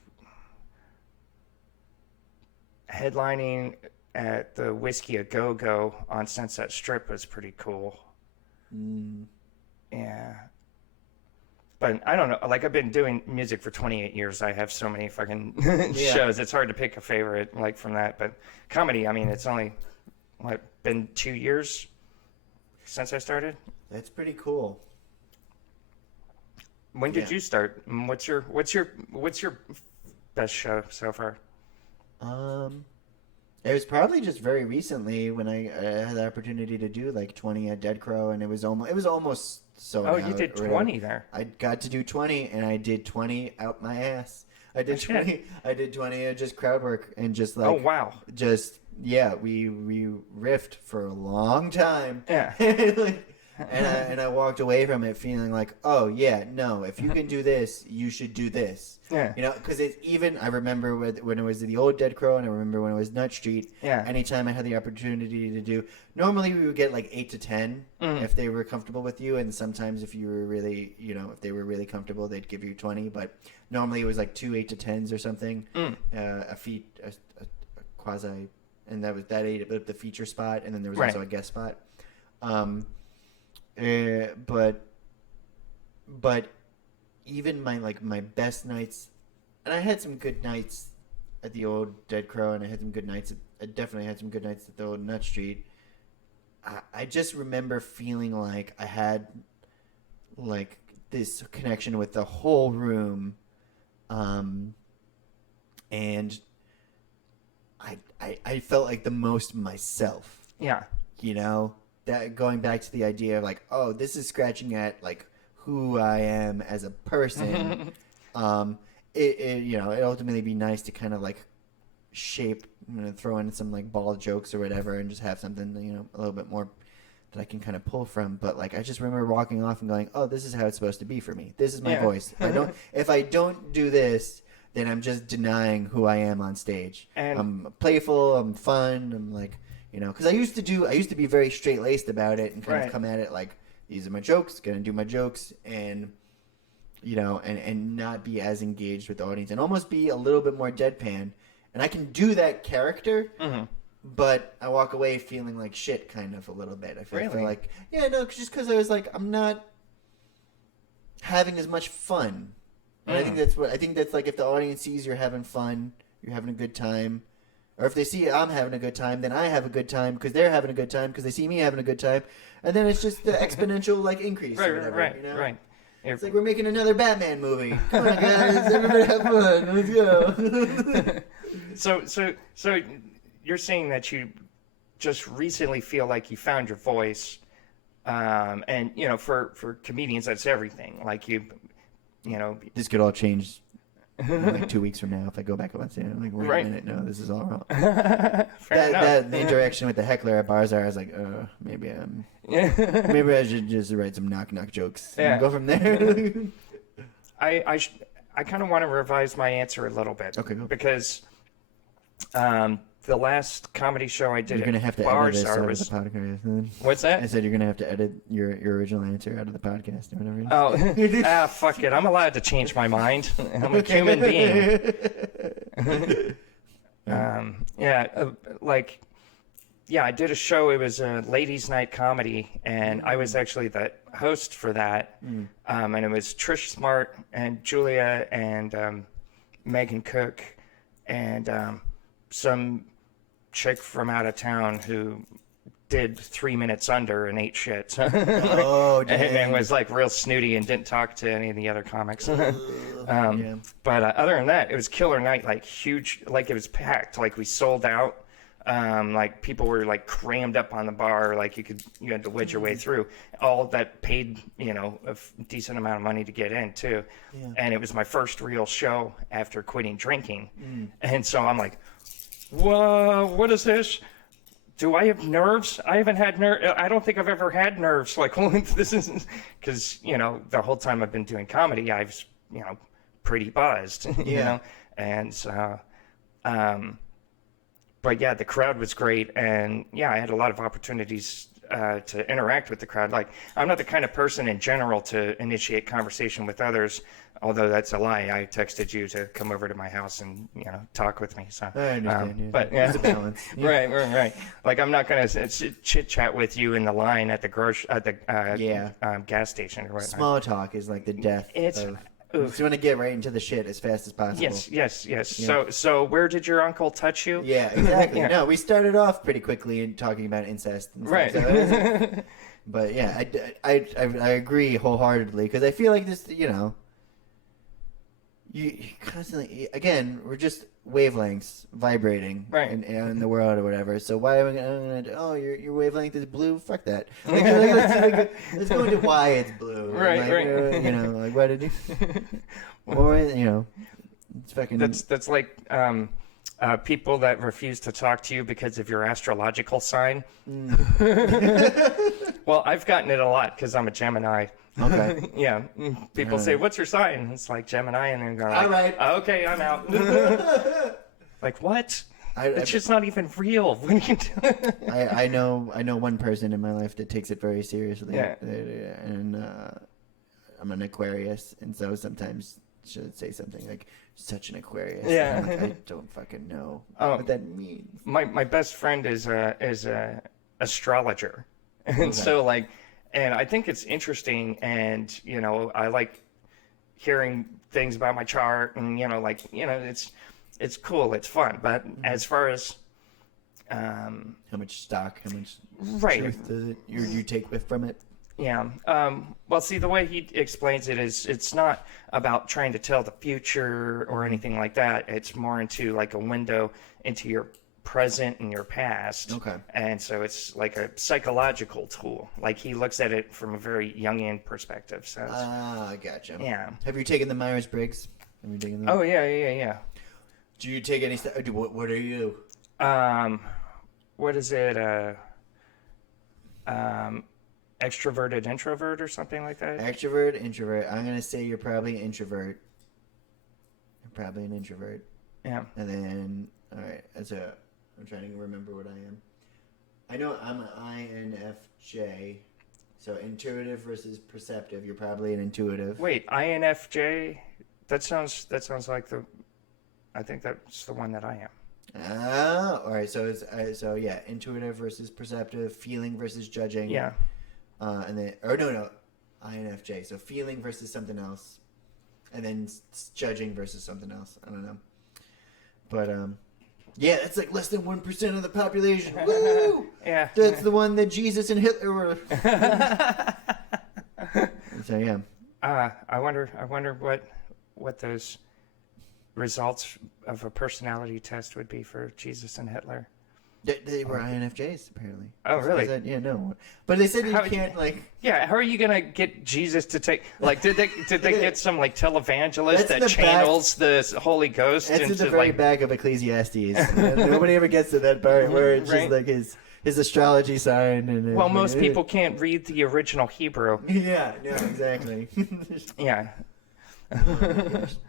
headlining at the Whiskey A Go Go on Sunset Strip was pretty cool. Yeah. But I don't know, like, I've been doing music for 28 years. I have so many fucking shows. It's hard to pick a favorite, like, from that. But comedy, it's only, been 2 years since I started? That's pretty cool. When did you start? What's your best show so far? It was probably just very recently when I had the opportunity to do like 20 at Dead Crow, and it was almost sold out. Oh, you did 20 there. I got to do 20, and I did 20 out my ass. I did 20 just crowd work and just like. Oh wow. Just we riffed for a long time. Yeah. And I walked away from it feeling like, oh yeah, no, if you can do this, you should do this. Yeah. Because it's even, I remember when it was the old Dead Crow, and I remember when it was Nut Street. Yeah. Anytime I had the opportunity to do, normally we would get like 8 to 10 if they were comfortable with you, and sometimes if you were really, if they were really comfortable, they'd give you 20. But normally it was like 2 8-10s or something, a quasi, and that ate up the feature spot, and then there was also a guest spot. But even my best nights, and I had some good nights at the old Dead Crow, and I definitely had some good nights at the old Nut Street. I just remember feeling like I had like this connection with the whole room, and I felt like the most myself. Yeah. That going back to the idea of like, oh, this is scratching at like who I am as a person. It ultimately be nice to kind of like shape, throw in some like ball jokes or whatever, and just have something a little bit more that I can kind of pull from. But like, I just remember walking off and going, oh, this is how it's supposed to be for me. This is my voice. If I don't do this, then I'm just denying who I am on stage. And I'm playful. I'm fun. I'm like. Because I used to be very straight-laced about it and kind of come at it like, these are my jokes, gonna do my jokes, and, and not be as engaged with the audience, and almost be a little bit more deadpan. and I can do that character, Mm-hmm. but I walk away feeling like shit, kind of a little bit. I feel Really? like, yeah, no, just because I was like, I'm not having as much fun. And I think that's like if the audience sees you're having fun, you're having a good time, or if they see I'm having a good time, then I have a good time because they're having a good time because they see me having a good time, and then it's just the exponential like increase or whatever. Right. You know? Right. It's like we're making another Batman movie. Come on, guys, everybody have fun. Let's go. So you're saying that you just recently feel like you found your voice, and you know, for comedians, that's everything. Like you know, This could all change in like 2 weeks from now if I go back and say, like, wait a minute, no, this is all wrong. The interaction with the heckler at bars, I was like, maybe I should just write some knock jokes and go from there. I kind of want to revise my answer a little bit. Okay, go. Because the last comedy show I did You're gonna have to edit this out of the podcast. What's that? I said you're gonna have to edit your original answer out of the podcast or whatever. Oh, fuck it. I'm allowed to change my mind. I'm a human being. I did a show. It was a ladies' night comedy, and I was actually the host for that. And it was Trish Smart and Julia and Megan Cook and some chick from out of town who did 3 minutes under and ate shit. Oh, dang. and was like real snooty and didn't talk to any of the other comics. Yeah. But other than that, it was killer night, like huge, like it was packed, like we sold out. Like people were like crammed up on the bar, like you had to wedge your way through. All that paid, you know, a decent amount of money to get in too. Yeah. And it was my first real show after quitting drinking. And so I'm like, whoa, what is this? Do I have nerves? I haven't had nerves. I don't think I've ever had nerves. Like, this is because, you know, the whole time I've been doing comedy, I was, you know, pretty buzzed, you know? And so, but yeah, the crowd was great. And yeah, I had a lot of opportunities to interact with the crowd. Like, I'm not the kind of person in general to initiate conversation with others, although that's a lie. I texted you to come over to my house and, you know, talk with me. So I understand. but yeah, it's a balance. Yeah. Right. Like, I'm not gonna chit chat with you in the line at the gas station or whatnot. Small talk is like the death. You just want to get right into the shit as fast as possible. Yes. Yeah. So where did your uncle touch you? Yeah, exactly. No, we started off pretty quickly in talking about incest. And right. So but yeah, I agree wholeheartedly because I feel like this, you know, you constantly, again, we're just wavelengths vibrating in the world or whatever. So why am I going to, your wavelength is blue? Fuck that. Let's go into why it's blue. Right. You know, like, why did you? Or, you know, it's fucking. That's like people that refuse to talk to you because of your astrological sign. Well, I've gotten it a lot because I'm a Gemini. Okay. Yeah. People say, "What's your sign?" It's like Gemini, and then go, like, all right. Okay, I'm out. Like, what? It's just not even real. I know one person in my life that takes it very seriously. Yeah. And I'm an Aquarius, and so sometimes she'll say something like, "Such an Aquarius." Yeah. Like, I don't fucking know what that means. My best friend is a astrologer, and so like, and I think it's interesting, and you know, I like hearing things about my chart, and you know, like, you know, it's cool, it's fun, but as far as how much stock, how much right truth does it you take from it? Yeah. Well, see, the way he explains it is it's not about trying to tell the future or anything like that. It's more into like a window into your present and your past. Okay. And so it's like a psychological tool. Like, he looks at it from a very Jungian perspective. So Gotcha. Yeah. Have you taken the Myers-Briggs? Have you taken that? Oh, yeah. Do you take any stuff? What are you? What is it? Extroverted introvert or something like that? Extrovert, introvert. I'm going to say you're probably an introvert. You're probably an introvert. Yeah. And then, all right, I'm trying to remember what I am. I know I'm an INFJ. So intuitive versus perceptive. You're probably an intuitive. Wait, INFJ? That sounds like I think that's the one that I am. All right. So yeah, intuitive versus perceptive, feeling versus judging. Yeah. And then no, INFJ. So feeling versus something else, and then judging versus something else. I don't know, but yeah, it's like less than 1% of the population. Woo! Yeah. That's the one that Jesus and Hitler were. So yeah. I wonder what those results of a personality test would be for Jesus and Hitler. They were INFJs apparently. Oh, really? Yeah, no. But they said you can't like. Yeah, how are you gonna get Jesus to take? Like, did they get some like televangelist that the channels the Holy Ghost That's into in the very like? back of Ecclesiastes. Nobody ever gets to that part where it's Right. just like his astrology sign and. Well, most people can't read the original Hebrew. Yeah. No. Exactly. Yeah.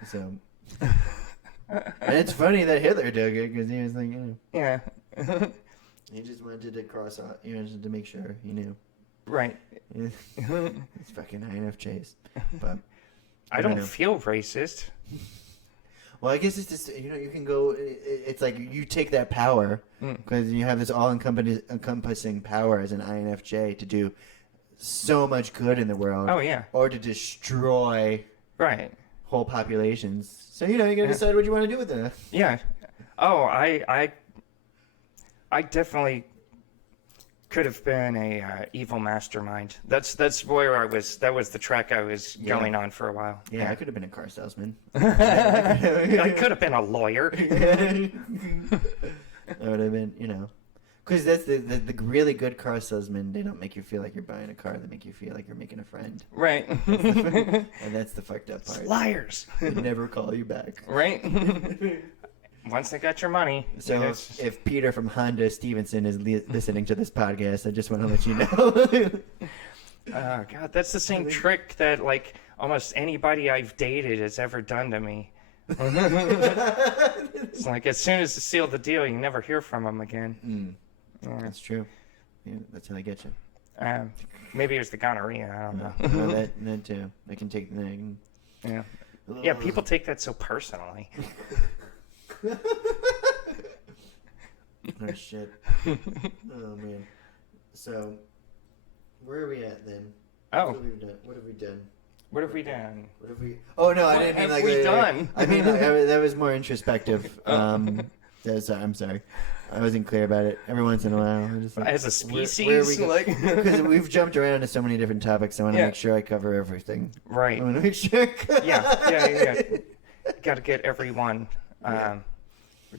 So. And it's funny that Hitler took it because he was like, Yeah. he just wanted to cross out, just to make sure he knew. Right. It's fucking INFJs. But I don't feel racist. well, I guess it's just you can go. It's like you take that power because you have this all-encompassing power as an INFJ to do so much good in the world. Oh yeah. Or to destroy Right. whole populations. So you gotta decide what you want to do with it. Yeah. Oh, I definitely could have been a evil mastermind. That's where I was. That was the track I was going on for a while. Yeah, I could have been a car salesman. I could have been a lawyer. I would have been, because that's the really good car salesmen. They don't make you feel like you're buying a car. They make you feel like you're making a friend. Right. And that's the fucked up part. Liars. They never call you back. Right. Once they got your money. So if Peter from Honda Stevenson is listening to this podcast, I just want to let you know. Oh God, that's the same trick that like almost anybody I've dated has ever done to me. It's like as soon as you seal the deal, you never hear from them again. That's true. Yeah, that's how they get you. Maybe it was the gonorrhea. I don't know. No, that too. They can take the. Yeah. Yeah, people take that so personally. Oh shit. Oh man. So, where are we at then? Oh. What have we done? What have we done? What have we done? What have we? Oh no, I What didn't mean have like we done? I mean that was more introspective. I'm sorry. I wasn't clear about it. Every once in a while, I just, As a species, where are we like because we've jumped around to so many different topics. I want to make sure I cover everything. right? I want to make sure. Yeah. Got to get everyone. We're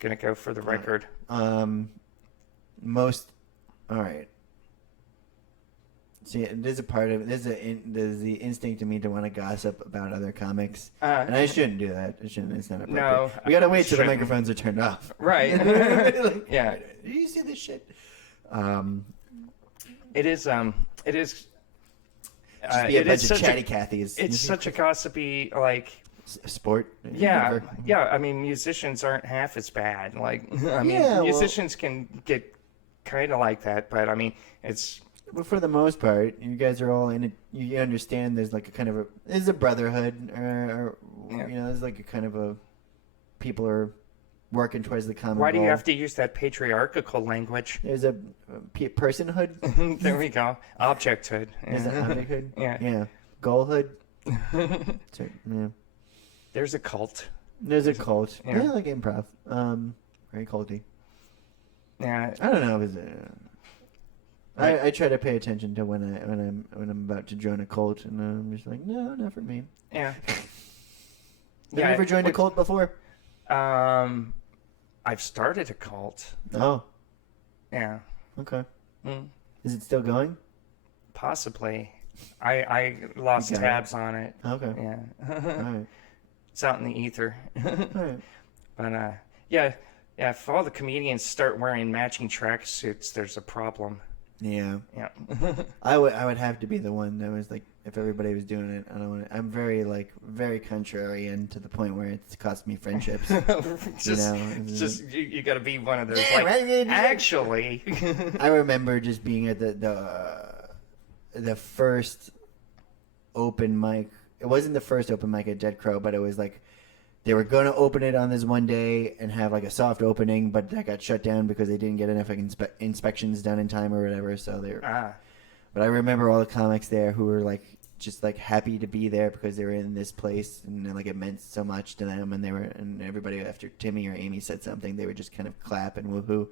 gonna go for the record. Most. All right. See, there's a part of there's the instinct in me to want to gossip about other comics, and I shouldn't do that. It's not appropriate. No, we gotta wait till the shouldn't. microphones are turned off. Right. Like, Yeah. Do you see this shit? It is. Just be a It bunch is of such chatty a. Cathy's. It's such a gossipy like. Sport. Yeah, Whatever. yeah. I mean, musicians aren't half as bad. Like, I mean, Yeah, well- musicians can get kind of like that, but I mean, it's But for the most part, you guys are all in it. You understand there's like a kind of there's a brotherhood, or there's like a kind of a people are working towards the common why do you goal. have to use that patriarchal language? There's a personhood. There we go. Objecthood. There's an objecthood. Yeah. Yeah. Goalhood. So, yeah. There's a cult. There's a cult. Yeah. Yeah, like improv. Very culty. Yeah. I don't know if it's. I try to pay attention to when I'm about to join a cult, and I'm just like, no, not for me. Yeah. Have you ever joined a cult before? I've started a cult. Oh, Yeah. okay. Mm, Is it still going? possibly. I lost You got tabs on it. Okay. Yeah. All right. It's out in the ether. All right. But yeah. If all the comedians start wearing matching tracksuits, there's a problem. Yeah. Yeah. I would have to be the one that was like, if everybody was doing it, I don't want to. I'm very contrarian to the point where it's cost me friendships. You got to be one of those. Yeah, Like, right. actually. I remember just being at the first open mic. It wasn't the first open mic at Dead Crow, but it was like they were going to open it on this one day and have like a soft opening, but that got shut down because they didn't get enough inspections done in time or whatever. So they were. But I remember all the comics there who were like just like happy to be there because they were in this place and like it meant so much to them, and everybody after Timmy or Amy said something, they would just kind of clap and woohoo.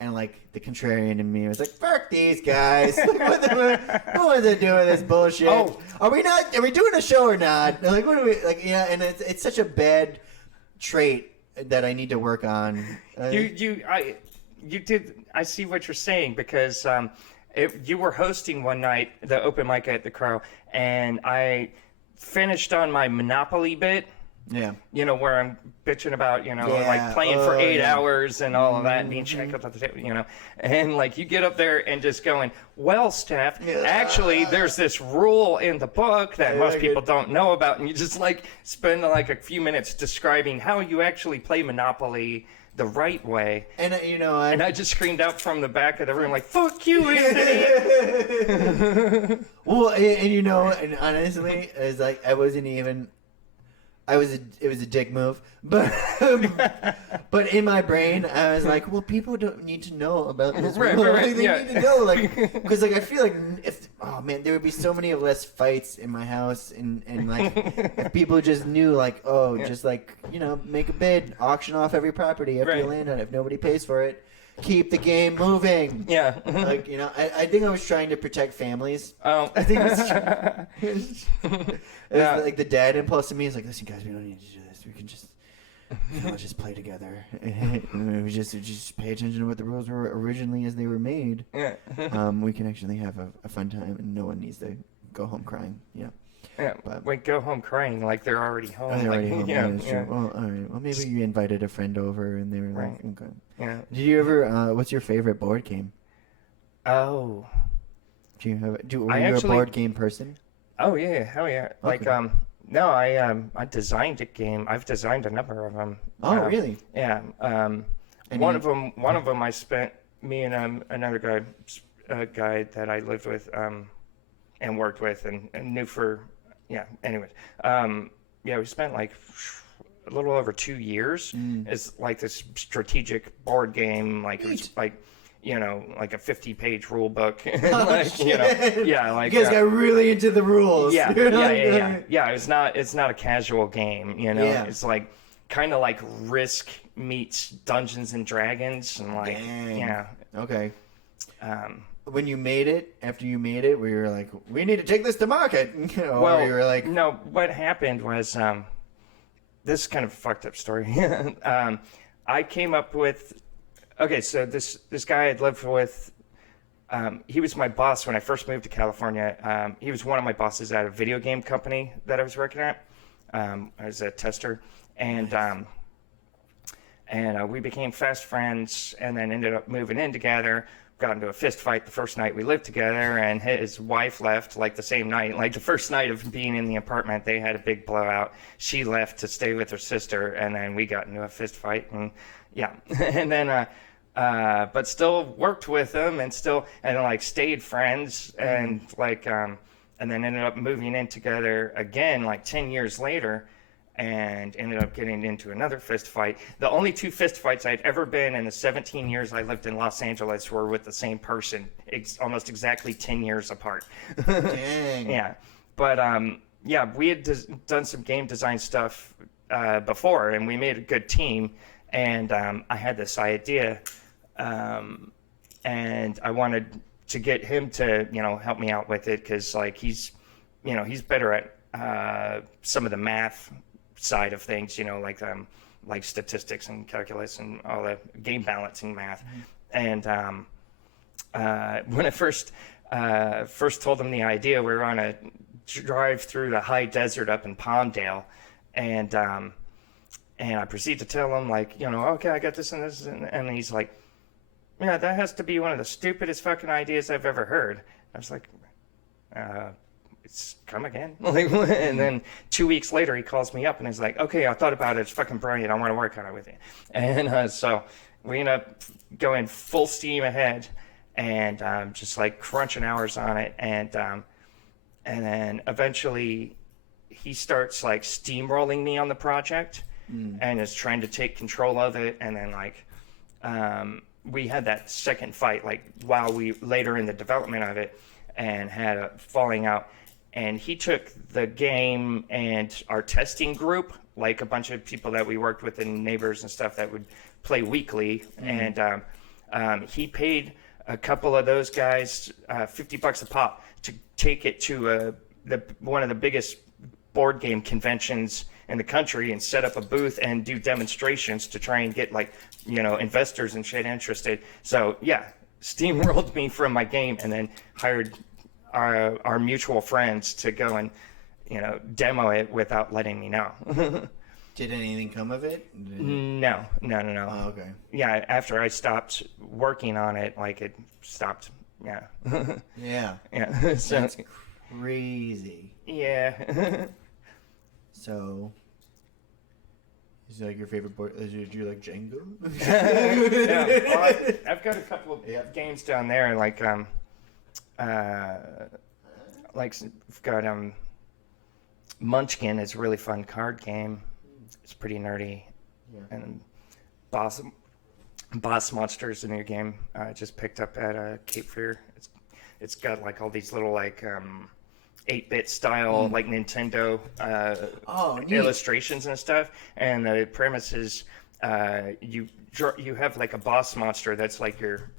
And like the contrarian in me was like, "Fuck these guys! Like, who wants to do with this bullshit? Are we doing a show or not? Like, what are we like? Yeah." And it's such a bad trait that I need to work on. I see what you're saying because you were hosting one night the open mic at the Crow, and I finished on my Monopoly bit. Yeah. You know, where I'm bitching about, like playing for 8 hours and all of that and being checked up at the table, and like you get up there and just going, well, Steph, actually there's this rule in the book that most people don't know about, and you just like spend like a few minutes describing how you actually play Monopoly the right way. And and I just screamed out from the back of the room like, "Fuck you, Anthony!" Well, and honestly, it's like I wasn't even. It was a dick move, but in my brain I was like, well, people don't need to know about this. Right, Like, they need to know, like, because like I feel like there would be so many less fights in my house, and like if people just knew, like, just like make a bid, auction off every property after you land on it. If nobody pays for it, keep the game moving. Yeah. Like, I think I was trying to protect families. Oh. I think it was like the dad impulse in me is like, listen, guys, we don't need to do this. We can just just play together. And we just pay attention to what the rules were originally as they were made. Yeah. We can actually have a fun time, and no one needs to go home crying. Yeah. Yeah, but go home crying like they're already home. They're already home. Yeah. Well, all right. Well, maybe you invited a friend over, and they were like, okay. Yeah. Did you ever? What's your favorite board game? Oh. Do you have? Were you a board game person? Oh yeah, hell yeah. Okay. Like no, I designed a game. I've designed a number of them. Oh really? Yeah. One of them I spent me and another guy that I lived with and worked with and knew for. Yeah. Anyways, we spent like a little over 2 years. It's like this strategic board game, like it's like like a 50-page rule book. Like, you guys got really into the rules. Yeah. It's not a casual game. Yeah. It's like kind of like Risk meets Dungeons and Dragons, and like Okay. When you made it, after you made it, we were like, we need to take this to market. Or you were like, no. What happened was, this is kind of a fucked up story. I came up with, so this guy I'd lived with, he was my boss when I first moved to California. He was one of my bosses at a video game company that I was working at as a tester, and we became fast friends, and then ended up moving in together. Got into a fist fight the first night we lived together, and his wife left like the same night. Like the first night of being in the apartment, they had a big blowout. She left to stay with her sister, and then we got into a fist fight, and and then but still worked with him, and like stayed friends, and like and then ended up moving in together again like 10 years later. And ended up getting into another fist fight. The only 2 fist fights I'd ever been in the 17 years I lived in Los Angeles were with the same person, almost exactly 10 years apart. Dang. Yeah. But, we had done some game design stuff before, and we made a good team. And I had this idea, and I wanted to get him to, help me out with it, because, like, he's better at some of the math side of things, like statistics and calculus and all the game balancing math. And when I first told him the idea, we were on a drive through the high desert up in Palmdale, and I proceed to tell him, like, okay, I got this and this, and he's like, yeah, that has to be one of the stupidest fucking ideas I've ever heard. I was like, it's come again. And then 2 weeks later, he calls me up and he's like, okay, I thought about it. It's fucking brilliant. I want to work on it with you. And so we end up going full steam ahead and just like crunching hours on it. And then eventually he starts like steamrolling me on the project. and is trying to take control of it. And then like we had that second fight like while we later in the development of it, and had a falling out. And he took the game and our testing group, like a bunch of people that we worked with and neighbors and stuff that would play weekly, and he paid a couple of those guys $50 a pop to take it to one of the biggest board game conventions in the country and set up a booth and do demonstrations to try and get like, you know, investors and shit interested. So yeah, steamrolled me from my game, and then hired our mutual friends to go and, you know, demo it without letting me know. Did anything come of it? No. Oh, okay. Yeah, after I stopped working on it, like it stopped. Yeah. Yeah. Yeah. So, That's crazy. yeah. So, is it like your favorite board? Do you like Django? Yeah. Well, I've got a couple of games down there, like we've got Munchkin is a really fun card game. It's pretty nerdy. Yeah. And Boss Monsters, a new game I just picked up at Cape Fear. It's got like all these little like 8-bit style like Nintendo illustrations and stuff. And the premise is you have like a boss monster that's like your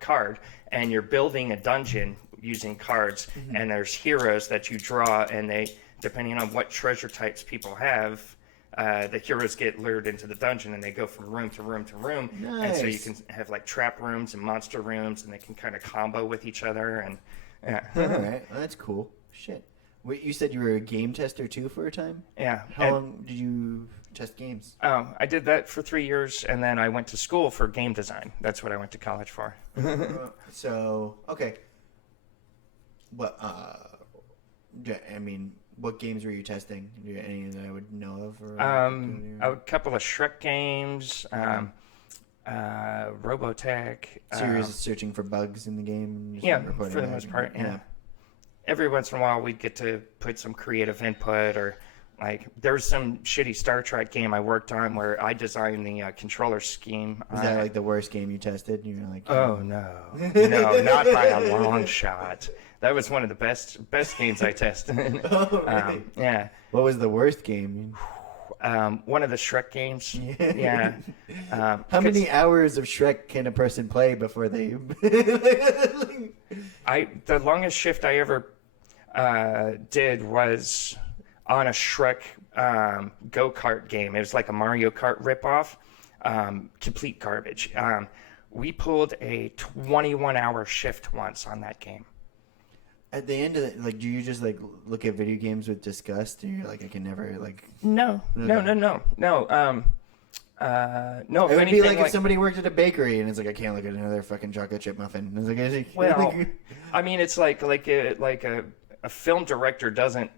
card, and you're building a dungeon using cards, and there's heroes that you draw, and they, depending on what treasure types people have, the heroes get lured into the dungeon, and they go from room to room to room. Nice. And so you can have like trap rooms and monster rooms, and they can kind of combo with each other. And yeah. All right, well, that's cool. Shit. Wait, you said you were a game tester too for a time? Yeah. How long did you test games? Oh, I did that for 3 years, and then I went to school for game design. That's what I went to college for. So, okay. What? I mean, what games were you testing? Any that I would know of? Or a couple of Shrek games, Robotech. So you're just searching for bugs in the game? And just Yeah, reporting for the back? most part, yeah. Every once in a while, we'd get to put some creative input, or like there's some shitty Star Trek game I worked on where I designed the controller scheme. Was that like the worst game you tested? You were like, oh no, not by a long shot. That was one of the best games I tested. Oh, really? Yeah. What was the worst game? One of the Shrek games. Yeah. How many hours of Shrek can a person play before they? The longest shift I ever did was on a Shrek go-kart game. It was like a Mario Kart ripoff. Complete garbage. We pulled a 21-hour shift once on that game. At the end of it, like, do you just like look at video games with disgust, and you're like, I can never like? No. No. It would be like if somebody worked at a bakery and it's like, I can't look at another fucking chocolate chip muffin. It's like, well, I mean, it's like a film director doesn't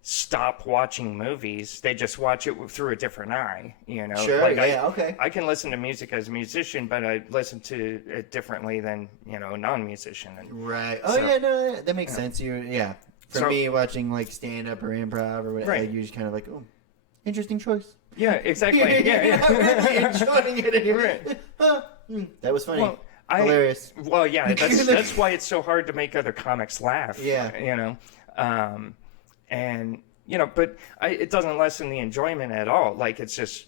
stop watching movies. They just watch it through a different eye, you know? Sure, like okay. I can listen to music as a musician, but I listen to it differently than, you know, a non-musician. Right. Oh, so, yeah, no, that makes sense. For me, watching like stand-up or improv or whatever, you just kind of like, oh, interesting choice. Yeah, exactly. Yeah. I'm really enjoying it. Right. That was funny. Well, hilarious. Well, yeah, that's why it's so hard to make other comics laugh. Yeah. You know? And, you know, but it doesn't lessen the enjoyment at all. Like, it's just,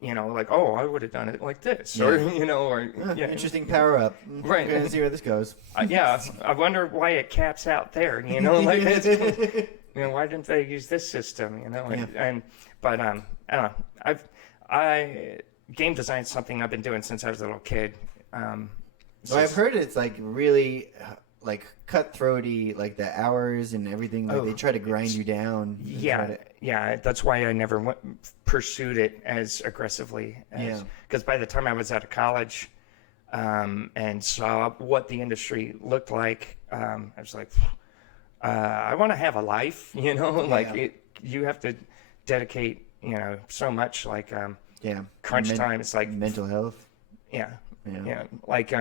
you know, like, oh, I would have done it like this. Yeah. Or, you know, or... Interesting power-up. Right. We're going to see where this goes. Yeah, I wonder why it caps out there, you know? Like, it's, you know, why didn't they use this system, you know? But I don't know. Game design is something I've been doing since I was a little kid. I've heard it's, like, really... like cutthroaty, like the hours and everything. Like they try to grind you down. Yeah. That's why I never pursued it as aggressively. Because by the time I was out of college, and saw what the industry looked like, I was like, I want to have a life. You know, like you have to dedicate. You know, so much. Like crunch time. It's like mental health. Yeah. Like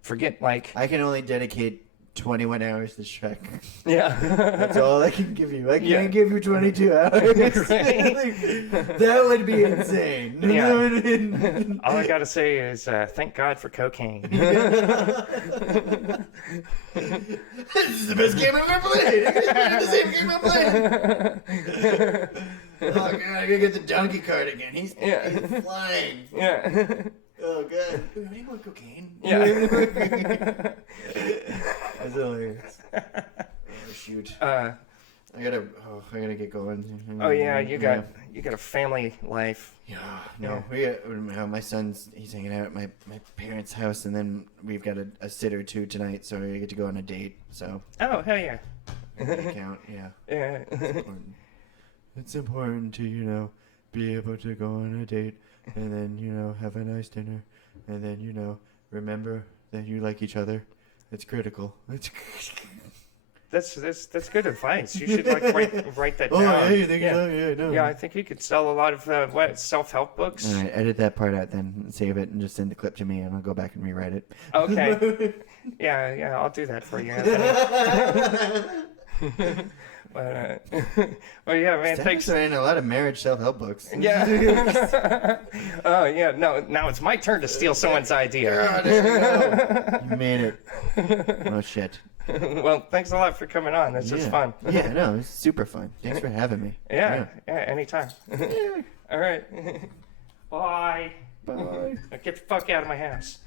forget like I can only dedicate 21 hours to Shrek. Yeah. That's all I can give you. I can't Yeah. give you 22 hours. That would be insane. Yeah. All I gotta say is thank God for cocaine. This is the best game I've ever played. It's the same game I'm playing. Oh god, I gotta get the donkey cart again. He's flying. Yeah. Oh god. Any more cocaine? Yeah. That's hilarious. Oh shoot. I gotta get going. Oh yeah, you got a family life. Yeah, no, my son's he's hanging out at my parents' house, and then we've got a sitter too tonight, so we get to go on a date. So Oh hell yeah. count, yeah. Yeah. It's important to be able to go on a date, and then have a nice dinner, and then remember that you like each other. It's critical. That's good advice. You should write that down. Oh, yeah, you think so? Yeah, no. Yeah, I think you could sell a lot of self-help books. All right, edit that part out then, save it, and just send the clip to me, and I'll go back and rewrite it. Okay. Yeah, I'll do that for you, Anthony. But, well, yeah, man, Thanks. thanks. Writing a lot of marriage self-help books. Yeah. Oh, yeah, no, now it's my turn to steal someone's idea. Oh, there you go. You made it. Oh, shit. Well, thanks a lot for coming on. This is fun. Yeah, no, it's super fun. Thanks for having me. Yeah, anytime. All right. Bye. Bye. Get the fuck out of my house.